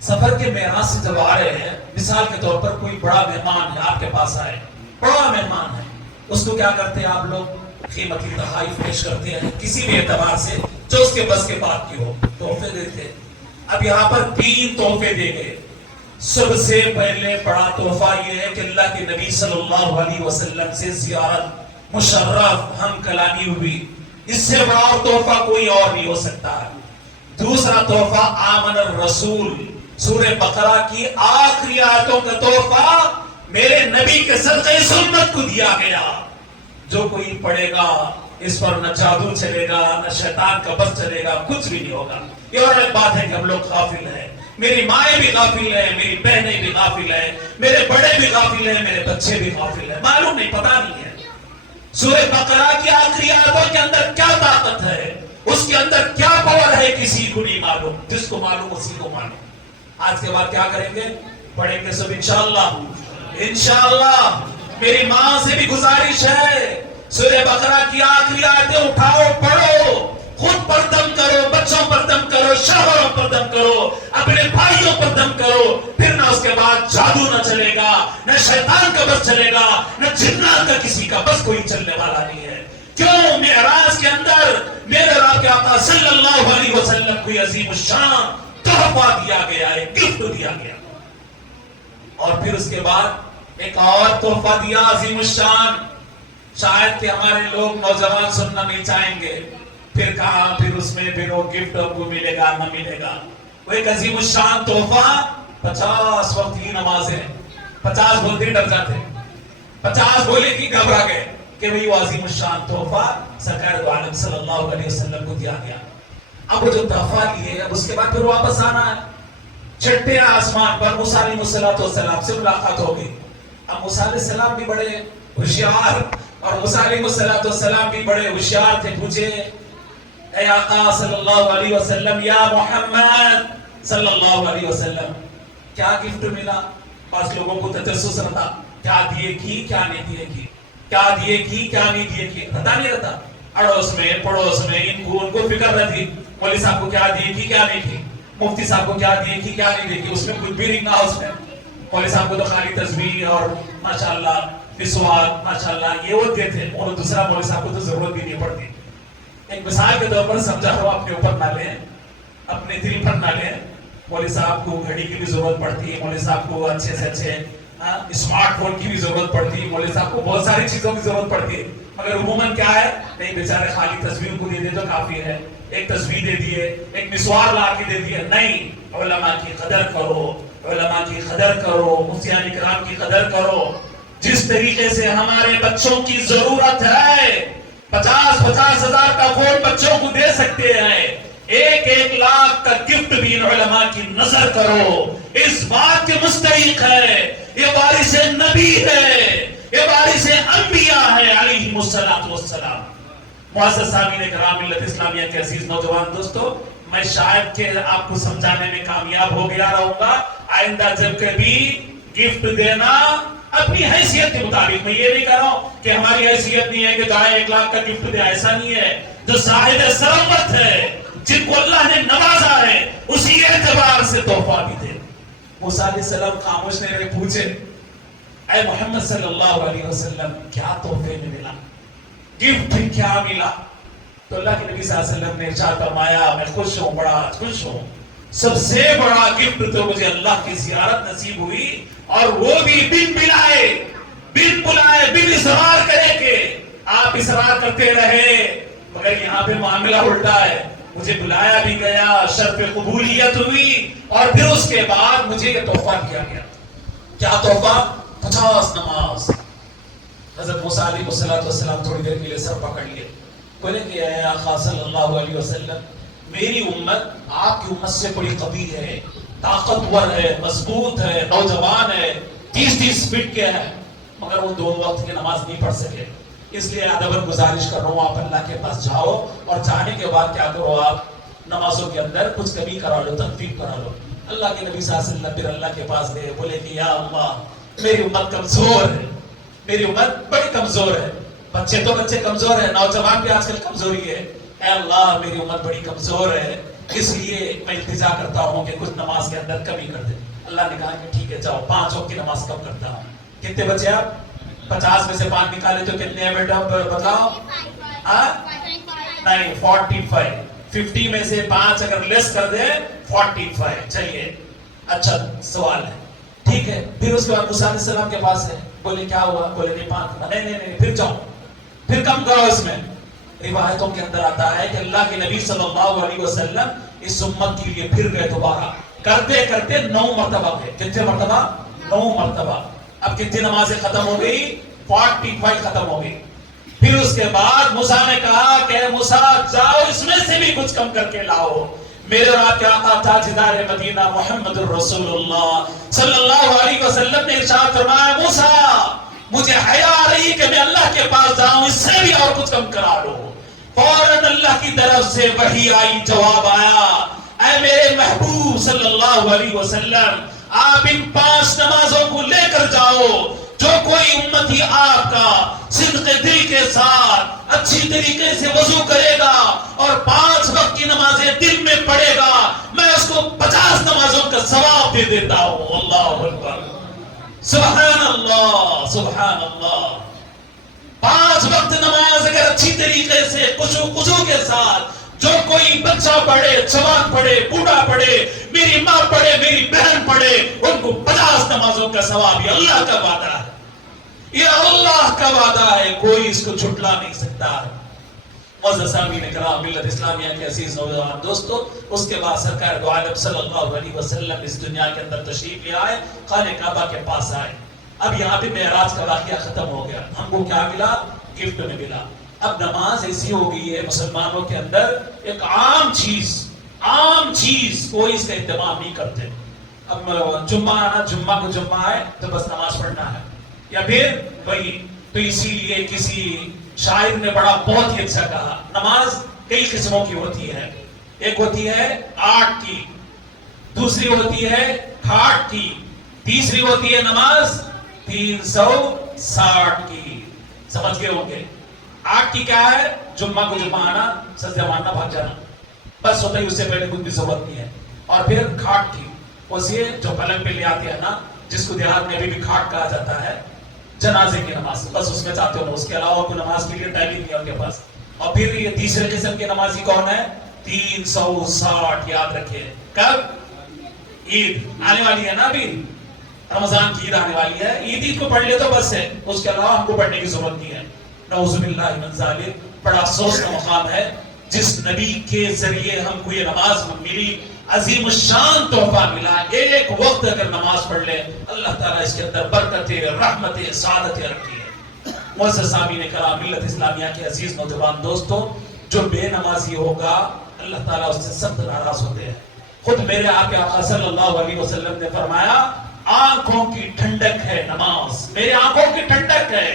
سفر کے معراج سے جب آ رہے ہیں, مثال کے طور پر کوئی بڑا مہمان ہے آپ کے پاس آئے, بڑا مہمان ہے, اس کو کیا کرتے ہیں آپ لوگ؟ قیمتی تحائف پیش کرتے ہیں کسی بھی اعتبار سے جو اس کے بس کے بات کی ہو, تحفے دیتے ہیں. اب یہاں پر 3 تحفے دے گئے. سب سے پہلے بڑا تحفہ یہ ہے کہ اللہ کے نبی صلی اللہ علیہ وسلم سے زیارت مشرف ہم کلامی ہوئی. اس سے بڑا تحفہ کوئی اور نہیں ہو سکتا. دوسرا تحفہ آمن الرسول, سورہ بقرہ کی آخری آیتوں کا تحفہ میرے نبی کے صدقے سنت کو دیا گیا. جو کوئی پڑھے گا اس پر نہ جادو چلے گا, نہ شیطان کا بس چلے گا, کچھ بھی نہیں ہوگا. یہ اور ایک بات ہے کہ ہم لوگ غافل ہیں, میری مائیں بھی غافل ہیں, میری بہنیں بھی غافل ہیں, میرے بڑے بھی غافل ہیں, میرے بچے بھی غافل ہیں. معلوم نہیں, پتہ نہیں ہے سورہ بقرہ کی آخری آیتوں کے اندر کیا طاقت ہے, اس کے اندر کیا پاور ہے, کسی کو نہیں معلوم. جس کو معلوم اسی کو معلوم. آج کے بعد کیا کریں گے؟ پڑھیں گے سب انشاءاللہ. انشاءاللہ میری ماں سے بھی گزارش ہے, سورہ بقرہ کی آخری آیتیں اٹھاؤ, پڑھو, خود پر دم کرو, بچوں پر دم کرو, شوہروں پر دم کرو, اپنے بھائیوں پر دم کرو. پھر نہ اس کے بعد جادو نہ چلے گا, نہ شیطان کا بس چلے گا, نہ جنات کا کسی کا بس کوئی چلنے والا نہیں ہے. کیوں؟ معراج کے اندر میرے آپ کے آقا صلی اللہ علیہ وسلم کو عظیم الشان تحفہ دیا گیا ہے, گفٹ دیا گیا. اور پھر اس کے بعد ایک اور تحفہ دیا عظیم الشان. شاید کہ ہمارے لوگ نوجوان سننا نہیں چاہیں گے, پھر کہاں پھر اس میں پھر وہ گفٹ آپ کو ملے گا نہ ملے گا. وہ ایک عظیم الشان تحفہ, 50 وقت کی نمازیں, 50 بولتے ڈر جاتے, 50 بولے کی گھبرا گئے کہ وہی وہ عظیم الشان تحفہ سرکار دو عالم صلی اللہ علیہ وسلم کو دیا گیا. اب وہ جو تحفہ لیے, اب اس کے بعد پھر واپس آنا ہے. چھٹے آسمان پر موسیٰ علیہ السلام سے ملاقات ہو گئی. اب موسیٰ علیہ السلام بھی بڑے ہوشیار, اور موسیٰ علیہ السلام بھی بڑے ہوشیار تھے. پوچھے, اے آقا صلی اللہ علیہ وسلم, یا محمد صلی اللہ علیہ وسلم, کیا گفٹ ملا؟ بعض لوگوں کو تجسس رہتا, کیا دیے کی کیا نہیں دیے کی, کیا دیے کی کیا نہیں دیے کی, پتا نہیں رہتا. اڑوس میں پڑوس میں ان کو فکر رہتی, مولوی صاحب کو کیا دیے کی کیا نہیں کی, مفتی صاحب کو کیا دیے کی کیا نہیں دیے کی. اس میں کچھ بھی نہیں کہا. اس میں مولوی صاحب کو تو خالی تصویر اور ماشاءاللہ مسواک ماشاءاللہ یہ وہ دیتے, اور دوسرا مولوی صاحب کو تو ضرورت بھی نہیں پڑتی. ایک مثال کے طور پر سمجھا رہا ہوں, اپنے اوپر نہ لیں, اپنے دل پر نہ لیں. مولوی صاحب کو گھڑی کی بھی ضرورت پڑتی ہے, مولوی صاحب کو اچھے سے اچھے اسمارٹ فون کی بھی ضرورت پڑتی ہے, مولوی صاحب کو بہت ساری چیزوں کی ضرورت پڑتی ہے. مگر عموماً کیا ہے, نہیں بیچارے خالی تصویر کو دے دے تو کافی ہے, ایک تصویر دے دیے, ایک مسوار لا کے دے دیے. نہیں, علماء کی قدر کرو, علماء کی قدر کرو, مفتیان کرام کی قدر کرو. جس طریقے سے ہمارے بچوں کی ضرورت ہے, 50 ہزار کا فون بچوں کو دے سکتے ہیں, 1 لاکھ کا گفٹ بھی علماء کی نظر کرو. اس بات کے مستحق ہے, یہ وارث نبی ہے, یہ وارث انبیاء ہے علیہم السلام. معزز سامعین کرام, ملت اسلامیہ کے عزیز نوجوان دوستو, میں شاید کہ آپ کو سمجھانے میں کامیاب ہو گیا رہوں گا. آئندہ جب کبھی گفٹ دینا اپنی حیثیت کے مطابق, میں یہ نہیں کہہ رہا ہوں کہ ہماری حیثیت نہیں ہے کہ دائیں 1 لاکھ کا گفٹ دے, ایسا نہیں ہے. جو صاحب ثروت ہے, جن کو اللہ نے نوازا ہے, اسی اعتبار سے تحفہ بھی دے. موسیٰ علیہ السلام خاموش نہیں رہے, پوچھے, اے محمد صلی اللہ علیہ وسلم, کیا تحفے میں ملا, گفٹ کیا ملا؟ تو اللہ کے نبی صلی اللہ علیہ وسلم نے ارشاد فرمایا, میں خوش ہوں, بڑا خوش ہوں. سب سے بڑا گفٹ تو مجھے اللہ کی زیارت نصیب ہوئی, اور وہ بھی بن بلائے, بن اصرار کرے کہ آپ اصرار کرتے رہے, مگر یہاں پہ معاملہ الٹا ہے. مجھے بلایا بھی گیا, شرف قبولیت ہوئی, اور پھر اس کے بعد مجھے یہ تحفہ دیا گیا. کیا تحفہ؟ 50 نماز. حضرت موسیٰ علیہ السلام تھوڑی دیر کے لیے سر پکڑ لیے, بولے کہ اے آقا صلی اللہ علیہ وسلم, میری امت آپ کی امت سے بڑی قوی ہے, طاقتور ہے, مضبوط ہے, نوجوان ہے, 30 فٹ کے ہے, مگر وہ 2 وقت کی نماز نہیں پڑھ سکے. اس لیے ادباً گزارش کر رہا ہوں, آپ اللہ کے پاس جاؤ, اور جانے کے بعد کیا کرو, آپ نمازوں کے اندر کچھ کمی کرا لو, تخفیف کرا لو. اللہ کے نبی صلی اللہ علیہ وسلم پھر اللہ کے پاس گئے, بولے کہ یا اللہ, میری امت کمزور ہے, میری امت بڑی کمزور ہے, بچے تو بچے کمزور ہیں، نوجوان بھی آج کل کمزوری ہے. اے اللہ میری امت بڑی کمزور ہے، اس لیے میں التجا کرتا ہوں کہ کچھ نماز کے اندر کمی کر دے. اللہ نے کہا کہ ٹھیک ہے جاؤ 5 وقت کی نماز کم کرتا ہوں. کتنے بچے آپ؟ 50 میں سے 5 نکالے تو کتنے ہیں بیٹا بتاؤ؟ نہیں 45. 50 میں سے 5 اگر لیس کر دے 45. چلیے اچھا سوال ہے، ٹھیک ہے. پھر اس کے بعد موسیٰ علیہ السلام کے پاس ہے، بولے کیا ہوا؟ بولے نہیں 5. نہیں پھر جاؤ، پھر کم کرو. اس میں روایتوں کے اندر آتا ہے کہ اللہ کے نبی صلی اللہ علیہ وسلم اس امت کے لیے پھر گئے دوبارہ، کرتے کرتے 9 مرتبہ گئے. کتنے مرتبہ؟ 9 مرتبہ. اب کتنی نمازیں ختم ہو گئی؟ 45 ختم ہو گئی. پھر اس کے بعد موسیٰ نے کہا کہ موسیٰ جاؤ اس میں سے بھی کچھ کم کر کے لاؤ. میرے اور آپ کے آقا تاجدار مدینہ محمد الرسول اللہ صلی اللہ علیہ وسلم نے ارشاد فرمایا موسیٰ مجھے حیا آ رہی کہ میں اللہ کے پاس جاؤں، اس سے بھی اور کچھ کم کرا لو. فوراً اللہ کی طرف سے وحی آئی، جواب آیا، اے میرے محبوب صلی اللہ علیہ وسلم آپ ان 5 نمازوں کو لے کر جاؤ. جو کوئی امتی آپ کا صدق دل کے ساتھ اچھی طریقے سے وضو کرے گا اور 5 وقت کی نمازیں دل میں پڑھے گا، میں اس کو 50 نمازوں کا ثواب دے دیتا ہوں. اللہ اکبر، سبحان اللہ سبحان اللہ. 5 وقت نماز اگر اچھی طریقے سے خضوع کے ساتھ جو کوئی بچہ پڑھے، جوان پڑھے، بوڑھا پڑھے، میری ماں پڑھے، میری بہن پڑھے، ان کو 50 نمازوں کا ثواب. یہ اللہ کا وعدہ ہے، یہ اللہ کا وعدہ ہے، کوئی اس کو جھٹلا نہیں سکتا. معزز سامعین کرام، ملت اسلامیہ کے عزیز نوجوان دوستو، اس کے بعد سرکار دو عالم صلی اللہ علیہ وسلم اس دنیا کے اندر تشریف لے آئے، خانہ کعبہ کے پاس آئے. اب یہاں پہ معراج کا واقعہ ختم ہو گیا. ہم کو کیا ملا؟ گفٹ میں ملا. اب نماز ایسی ہو گئی ہے مسلمانوں کے اندر ایک عام چیز کوئی اس کا اہتمام نہیں کرتے. اب جمعہ آنا، جمعہ کو جمعہ ہے تو بس نماز پڑھنا ہے، یا پھر وہی. تو اسی لیے کسی شاعر نے بہت ہی اچھا کہا، نماز کئی قسموں کی ہوتی ہے. ایک ہوتی ہے 8 کی، دوسری ہوتی ہے 8 کی، تیسری ہوتی ہے نماز 360 کی. سمجھ گئے ہوں گے؟ 8 کی کیا ہے؟ جمعہ کو جمعہ آنا، سجدہ مارنا، بھاگ جانا، بس ہوتا ہی، اس سے پہلے کچھ بھی ضرورت نہیں ہے. اور پھر کھاٹ کی، اسے جو پلنگ پہ لے آتے ہیں نا، جس کو دیہات میں ابھی بھی کھاٹ کہا جاتا ہے، جنازے کی نماز، بس اس میں چاہتے ہو. اس کے علاوہ کوئی نماز کے لیے ٹائم نہیں ہے ان کے پاس. اور پھر یہ تیسرے قسم کے نمازی کون ہے؟ 360. یاد رکھیں کب؟ عید آنے والی ہے نا، ابھی رمضان کی عید آنے والی ہے، عید کو پڑھ لے تو بس ہے، اس کے علاوہ ہم کو پڑھنے کی ضرورت نہیں ہے. نعوذ باللہ من ذالک. بڑا افسوس کا مقام ہے جس نبی کے ذریعے ہم کو یہ نماز ملی، عظیم الشان تحفہ ملا. ایک وقت اگر نماز پڑھ لے اللہ تعالیٰ اس کے اندر برکتیں، رحمتیں، سعادتیں رکھی ہے. معزز سامعین کرام، ملت اسلامیہ کے عزیز نوجوان دوستو، جو بے نمازی ہوگا اللہ تعالیٰ اس سے سخت ناراض ہوتے ہیں. خود میرے آپ آقا صلی اللہ علیہ وسلم نے فرمایا آنکھوں کی ٹھنڈک ہے نماز، میرے آنکھوں کی ٹھنڈک ہے.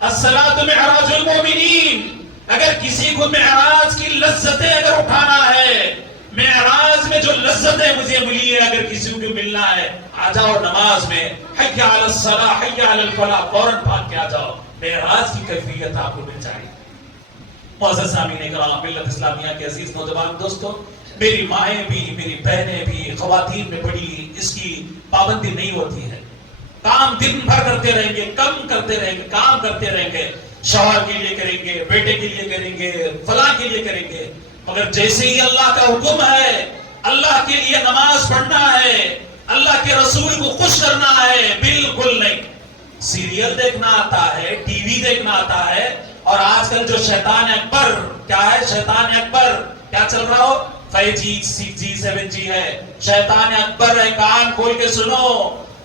الصلاۃ معراج المومنین. اگر کسی کو معراج کی لذتیں اگر اٹھانا ہے، معراج میں جو لذتیں مجھے ملی ہے اگر کسی کو ملنا ہے، آ جاؤ نماز میں، حی علی الصلاۃ حی علی الفلاح، فوراً بھاگ کے آ جاؤ. معراج کی کیفیت آپ کو مل جائے. معزز سامعین کرام، ملت اسلامیہ کے عزیز نوجوان دوستو، میری مائیں بھی، میری بہنیں بھی، خواتین میں بڑی اس کی پابندی نہیں ہوتی ہے. کام دن بھر کرتے رہیں گے، کم کرتے رہیں گے، کام کرتے رہیں گے، شوہر کے لیے کریں گے، بیٹے کے لیے کریں گے، فلاں کے لیے کریں گے، مگر جیسے ہی اللہ کا حکم ہے، اللہ کے لیے نماز پڑھنا ہے، اللہ کے رسول کو خوش کرنا ہے، بالکل نہیں. سیریل دیکھنا آتا ہے، ٹی وی دیکھنا آتا ہے، اور آج کل جو شیطان اکبر، کیا ہے شیطان اکبر؟ کیا چل رہا ہو؟ 5G 6G 7G ہے، شیطان اکبر ہے. کان کھول کے سنو،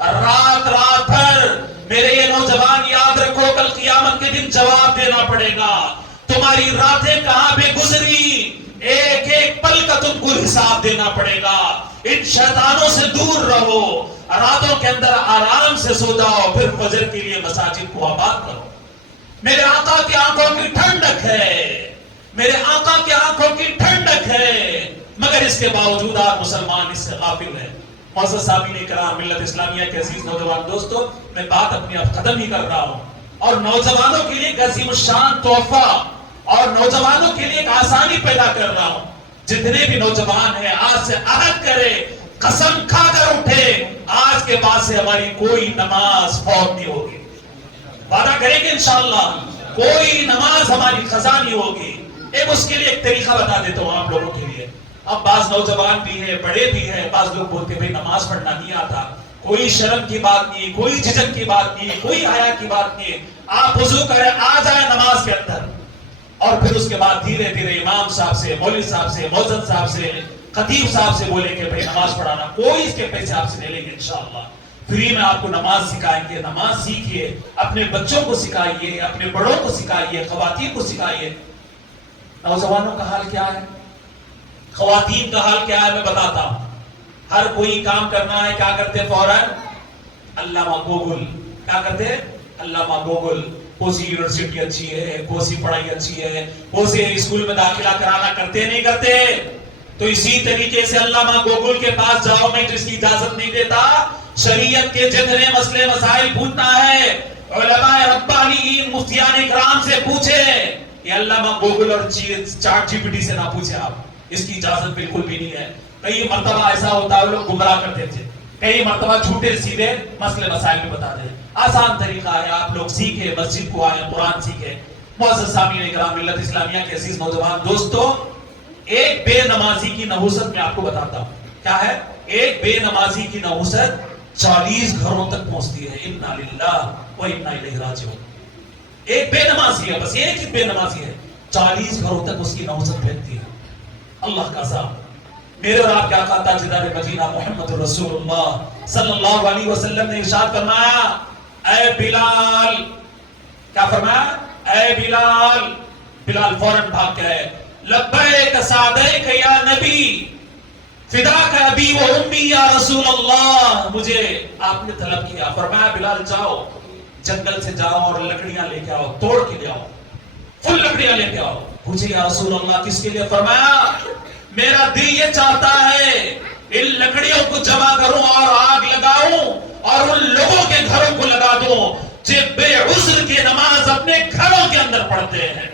رات بھر میرے یہ نوجوان یاد رکھو، کل قیامت کے دن جواب دینا پڑے گا. تمہاری راتیں کہاں پہ گزری، ایک ایک پل کا تم کو حساب دینا پڑے گا. ان شیطانوں سے دور رہو، راتوں کے اندر آرام سے سو جاؤ، پھر فجر کے لیے مساجد کو آباد کرو. میرے آقا کی آنکھوں کی ٹھنڈک ہے، میرے آقا کی آنکھوں کی ٹھنڈک ہے، مگر اس کے باوجود آپ مسلمان اس سے غافل ہیں. معزز سامعین کرام، ملت اسلامیہ کے عزیز نوجوان دوستو، میں بات اپنی اب ختم ہی کر رہا ہوں. اور نوجوانوں کے لیے ایک عظیم الشان تحفہ اور نوجوانوں کے لیے ایک آسانی پیدا کر رہا ہوں. جتنے بھی نوجوان ہیں آج سے عہد کرے, قسم کھا کر اٹھے, آج کے بعد سے ہماری کوئی نماز فوت نہیں ہوگی. وعدہ کریں گے انشاءاللہ کوئی نماز ہماری قضا نہیں ہوگی. ایک اس کے لیے ایک طریقہ بتا دیتا ہوں آپ لوگوں کے لیے. اب بعض نوجوان بھی ہے, بڑے بھی ہیں, بعض لوگ بولتے بھائی نماز پڑھنا نہیں آتا. کوئی شرم کی بات نہیں, کوئی جھجک کی بات نہیں, کوئی حیا کی بات نہیں. آپ وضو کریں, آ جائیں نماز کے اندر, اور پھر اس کے بعد دھیرے دھیرے امام صاحب سے, مولوی صاحب سے, مؤذن صاحب سے, خطیب صاحب سے بولیں کہ بھائی نماز پڑھانا. کوئی اس کے پیسے آپ سے نہیں لیں گے انشاءاللہ. فری میں آپ کو نماز سکھائیں گے. نماز سیکھیے, اپنے بچوں کو سکھائیے, اپنے بڑوں کو سکھائیے, خواتین کو سکھائیے. نوجوانوں کا حال کیا ہے, خواتین کا حال کیا ہے, میں بتاتا ہوں. ہر کوئی کام کرنا ہے, کیا کرتے فوراً علامہ گوگل. کیا کرتے علامہ گوگل. کون سی یونیورسٹی اچھی ہے, کون سی پڑھائی اچھی ہے, کون سے اسکول میں داخلہ کرانا, کرتے نہیں کرتے. تو اسی طریقے سے علامہ گوگل کے پاس جاؤ, میں تو اس کی اجازت نہیں دیتا. شریعت کے جتنے مسئلے مسائل پوچھنا ہے علماء ربانیین مفتیان اکرام سے پوچھے. یہ علامہ گوگل اور چیٹ جی پی ٹی سے نہ پوچھے آپ, اس کی اجازت بالکل بھی نہیں ہے. کئی مرتبہ ایسا ہوتا ہے لوگ گمراہ کرتے تھے, کئی مرتبہ جھوٹے سیدھے مسئلے مسائل بھی بتا دیں. آسان طریقہ ہے, آپ لوگ سیکھیں, مسجد کو آئیں, قرآن سیکھیں. معزز سامعین اکرام, ملت اسلامیہ کے عزیز نوجوان دوستو, ایک بے نمازی کی نحوست میں آپ کو بتاتا ہوں. کیا ہے ایک بے نمازی کی نحوست؟ 40 گھروں تک پہنچتی ہے. انا للہ و انا الیہ راجعون. ایک بے نمازی ہے, بس ایک ہی بے نمازی ہے, 40 گھروں تک اس کی نحوست پھیلتی ہے. اللہ کا عذاب. میرے اور آپ کے آقا تاجدار مدینہ محمد رسول اللہ صلی اللہ علیہ وسلم نے ارشاد فرمایا, اے بلال. کیا فرمایا؟ اے بلال. بلال فوراً بھاگ کے آئے, لبیک سعدیک یا نبی, فداک ابی و امی یا رسول اللہ. مجھے آپ نے طلب کیا, فرمایا بلال جاؤ, جنگل سے جاؤ اور لکڑیاں لے کے آؤ, توڑ کے لے آؤ, فل لکڑیاں لے کے آؤ. پوچھے یا رسول اللہ کس کے لیے؟ فرمایا میرا دل یہ چاہتا ہے ان لکڑیوں کو جمع کروں اور آگ لگاؤں اور ان لوگوں کے گھروں کو لگا دوں جو بے عذر کی نماز اپنے گھروں کے اندر پڑھتے ہیں.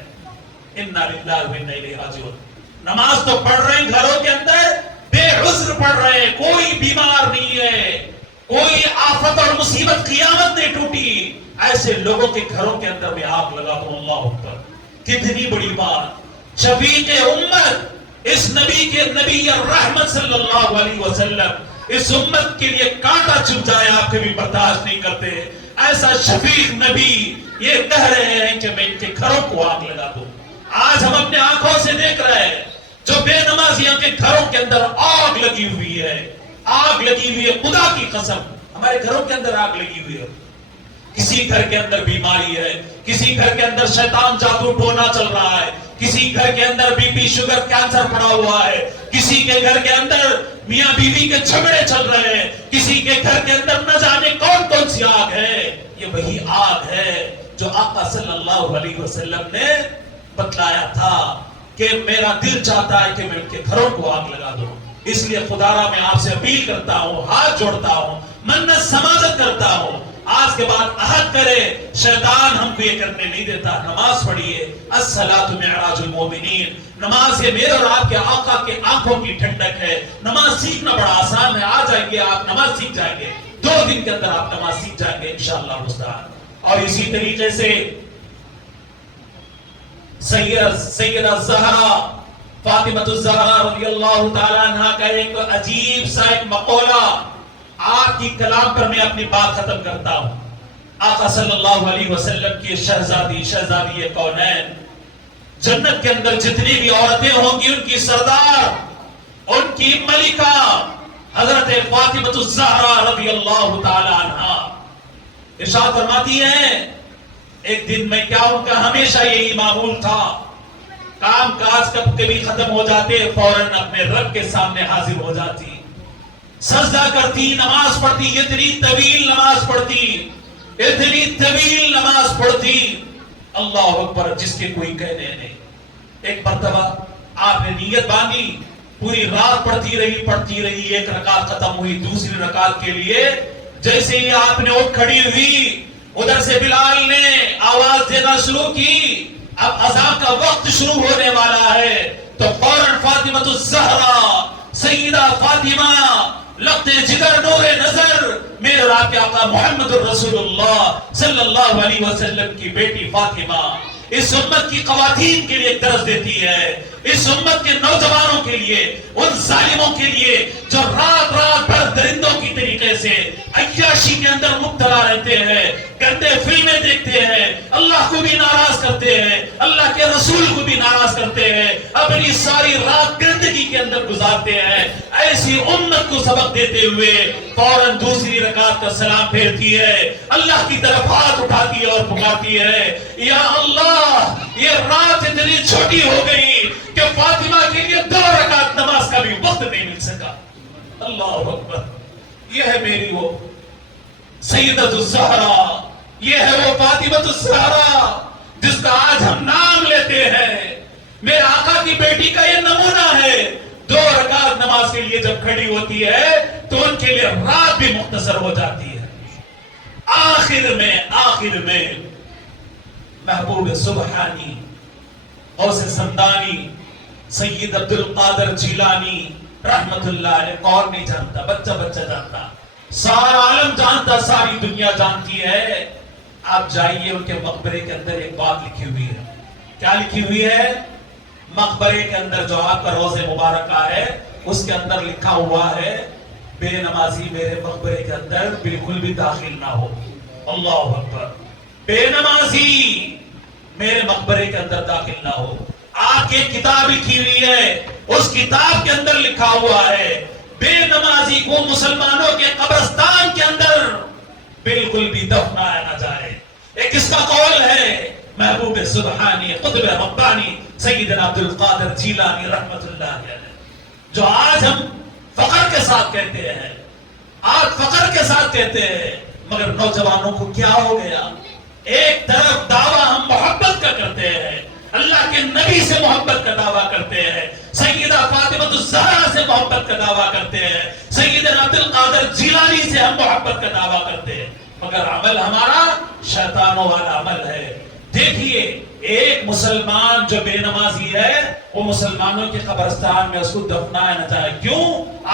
انا للہ و انا الیہ راجعون. نماز تو پڑھ رہے ہیں گھروں کے اندر, بے عذر پڑھ رہے ہیں, کوئی بیمار نہیں ہے, کوئی آفت اور مصیبت قیامت نہیں ٹوٹی, ایسے لوگوں کے گھروں کے اندر میں آگ لگا دوں. اللہ اکبر, کتنی بڑی بات. شفیع امت, اس نبی کے, نبی الرحمت صلی اللہ علیہ وسلم اس امت کے لیے کانٹا چبھ جائے آپ کبھی برداشت نہیں کرتے. ایسا شفیع نبی یہ کہہ رہے ہیں کہ میں ان کے گھروں کو آگ لگا دوں. آج ہم اپنے آنکھوں سے دیکھ رہے ہیں جو بے نمازیوں کے گھروں کے اندر آگ لگی ہوئی ہے, آگ لگی ہوئی ہے. خدا کی قسم ہمارے گھروں کے اندر آگ لگی ہوئی ہے. کسی گھر کے اندر بیماری ہے, کسی گھر کے اندر شیطان جادو ٹونا چل رہا ہے, کسی گھر کے اندر بی پی شوگر کینسر پڑا ہوا ہے, کسی کے گھر کے اندر میاں بیوی کے جھگڑے چل رہے ہیں, کسی کے گھر کے اندر نہ جانے کون کون سی آگ ہے. یہ وہی آگ ہے جو آقا صلی اللہ علیہ وسلم نے بتلایا تھا کہ میرا دل چاہتا ہے کہ میں ان کے گھروں کو آگ لگا دوں. اس لیے خدارا میں آپ سے اپیل کرتا ہوں, ہاتھ جوڑتا ہوں, منت سماجت کرتا ہوں, آج کے بعد عہد کرے, شیطان ہم کو یہ کرنے نہیں دیتا. نماز پڑھیے, الصلاۃ معراج المومنین. نماز یہ میرے اور آپ کے آقا کے آنکھوں کی ٹھنڈک ہے. نماز سیکھنا بڑا آسان ہے, آ جائیں گے آپ نماز سیکھ جائیں گے, 2 دن کے اندر آپ نماز سیکھ جائیں گے انشاءاللہ مستعان. اور اسی طریقے سے سیدہ زہرا فاطمہ الزہرا رضی اللہ تعالی عنہ کا ایک عجیب سا ایک مقولہ, آپ کی کلام پر میں اپنی بات ختم کرتا ہوں. آقا صلی اللہ علیہ وسلم کی شہزادی کونین, جنت کے اندر جتنی بھی عورتیں ہوں گی ان کی سردار, ان کی ملکہ حضرت فاطمہ الزہرا رضی اللہ تعالی عنہ ارشاد فرماتی ہیں, ایک دن میں کیا ان کا ہمیشہ یہی معمول تھا, کام کاج کب کبھی ختم ہو جاتے فوراً اپنے رب کے سامنے حاضر ہو جاتی, سجدہ کرتی, نماز پڑھتی, اتنی طویل نماز پڑھتی, اتنی طویل نماز پڑھتی, اللہ اکبر, جس کے کوئی کہنے نہیں. ایک مرتبہ آپ نے نیت باندھی, پوری رات پڑھتی رہی, ایک رکعت ختم ہوئی, دوسری رکعت کے لیے جیسے ہی آپ نے اٹھ کھڑی ہوئی, ادھر سے بلال نے آواز دینا شروع کی، اب اذان کا وقت شروع ہونے والا ہے، تو فوراً فاطمہ الزہرا سیدہ فاطمہ لقتے جگر نور نظر میرے اور آپ کے آقا محمد الرسول اللہ صلی اللہ علیہ وسلم کی بیٹی فاطمہ اس امت کی خواتین کے لیے درس دیتی ہے، اس امت کے نوجوانوں کے لیے، ان ظالموں کے لیے جو رات رات بھر درندوں کی طریقے سے عیاشی کے اندر مبتلا رہتے ہیں، گندے فلمیں دیکھتے ہیں، اللہ کو بھی ناراض کرتے ہیں، اللہ کے رسول کو بھی ناراض کرتے ہیں، اپنی ساری رات گندگی کے اندر گزارتے ہیں، ایسی امت کو سبق دیتے ہوئے فوراً دوسری رکعت کا سلام پھیرتی ہے، اللہ کی طرف ہاتھ اٹھاتی ہے اور پکارتی ہے، یا اللہ یہ رات اتنی چھوٹی ہو گئی کہ فاطمہ کے لیے 2 رکعت نماز کا بھی وقت نہیں مل سکا۔ اللہ اکبر، یہ ہے میری وہ سیدۃ الزہرا، یہ ہے وہ فاطمہ الزہرا جس کا آج ہم نام لیتے ہیں، میرے آقا کی بیٹی کا یہ نمونہ ہے۔ 2 رکعت نماز کے لیے جب کھڑی ہوتی ہے تو ان کے لیے رات بھی مختصر ہو جاتی ہے۔ آخر میں محبوب سبحانی غوث سمدانی سید عبد القادر جیلانی رحمت اللہ علیہ، کون نہیں جانتا، بچہ جانتا، سارا عالم جانتا، ساری دنیا جانتی ہے۔ آپ جائیے ان کے مقبرے کے اندر ایک بات لکھی ہوئی ہے، کیا لکھی ہوئی ہے؟ مقبرے کے اندر جو آپ کا روضہ مبارکہ ہے اس کے اندر لکھا ہوا ہے، بے نمازی میرے مقبرے کے اندر بالکل بھی داخل نہ ہو۔ اللہ اکبر، بے نمازی میرے مقبرے کے اندر داخل نہ ہو۔ آپ کی کتاب لکھی ہوئی ہے، اس کتاب کے اندر لکھا ہوا ہے بے نمازی کو مسلمانوں کے قبرستان کے اندر بالکل بھی دفنایا نہ جائے۔ ایک اس کا قول ہے محبوب سبحانی قطب ربانی سیدنا عبد القادر جیلانی رحمت اللہ علیہ، جو آج ہم فخر کے ساتھ کہتے ہیں، مگر نوجوانوں کو کیا ہو گیا؟ ایک طرف دعویٰ ہم محبت کا کرتے ہیں، اللہ کے نبی سے محبت کا دعویٰ کرتے ہیں، سیدہ فاطمہ الزہرا سے محبت کا دعویٰ کرتے ہیں، سیدنا عبد القادر جیلانی سے ہم محبت کا دعویٰ کرتے ہیں، مگر عمل ہمارا شیطانوں والا عمل ہے۔ دیکھیے، ایک مسلمان جو بے نمازی ہے وہ مسلمانوں کے قبرستان میں اس کو دفنایا نہ جائے۔ کیوں؟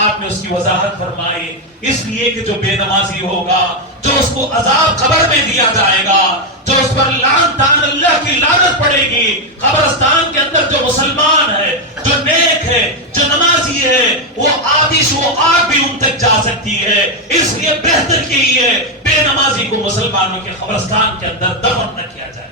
آپ نے اس کی وضاحت فرمائی، اس لیے کہ جو بے نمازی ہوگا، جو اس کو عذاب قبر میں دیا جائے گا، جو اس پر لعنت اللہ کی لعنت پڑے گی، قبرستان کے اندر جو مسلمان ہے، جو نیک ہے، جو نمازی ہے، وہ آتش و آگ بھی ان تک جا سکتی ہے۔ اس لیے بہتر یہی ہے بے نمازی کو مسلمانوں کے قبرستان کے اندر دفن نہ کیا جائے۔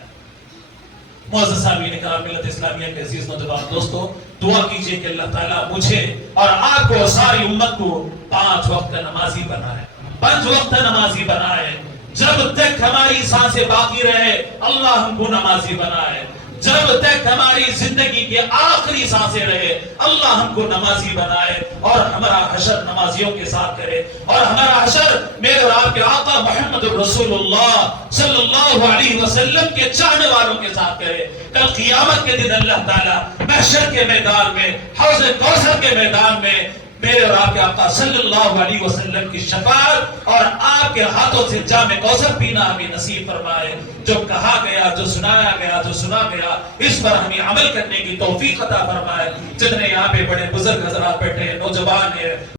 معزز سامعین کرام، ملت اسلامیہ کے عزیز نوجوان دوستو، دعا کیجئے کہ اللہ تعالیٰ مجھے اور آپ کو اور ساری امت کو 5 وقت کا نمازی بنائے، 5 وقت نمازی بنائے۔ جب تک ہماری سانسیں باقی رہے اللہ ہم کو نمازی بنائے، جب تک ہماری زندگی کے آخری سانسیں رہے اللہ ہم کو نمازی بنائے، اور ہمارا حشر نمازیوں کے ساتھ کرے، اور ہمارا حشر میرے اور آپ کے آقا محمد الرسول اللہ صلی اللہ علیہ وسلم کے چاہنے والوں کے ساتھ کرے۔ کل قیامت کے دن اللہ تعالیٰ محشر کے میدان میں، حوض کوثر کے میدان میں میرے اور آپ کے آقا صلی اللہ علیہ وسلم کی شفاعت اور آپ کے ہاتھوں سے جام کوثر پینا ہمیں نصیب فرمائے۔ جو کہا گیا، جو سنایا گیا، جو سنا گیا، اس پر ہمیں عمل کرنے کی توفیق عطا فرمائے۔ جتنے یہاں پہ بڑے بزرگ حضرات بیٹھے ہیں، نوجوان ہیں،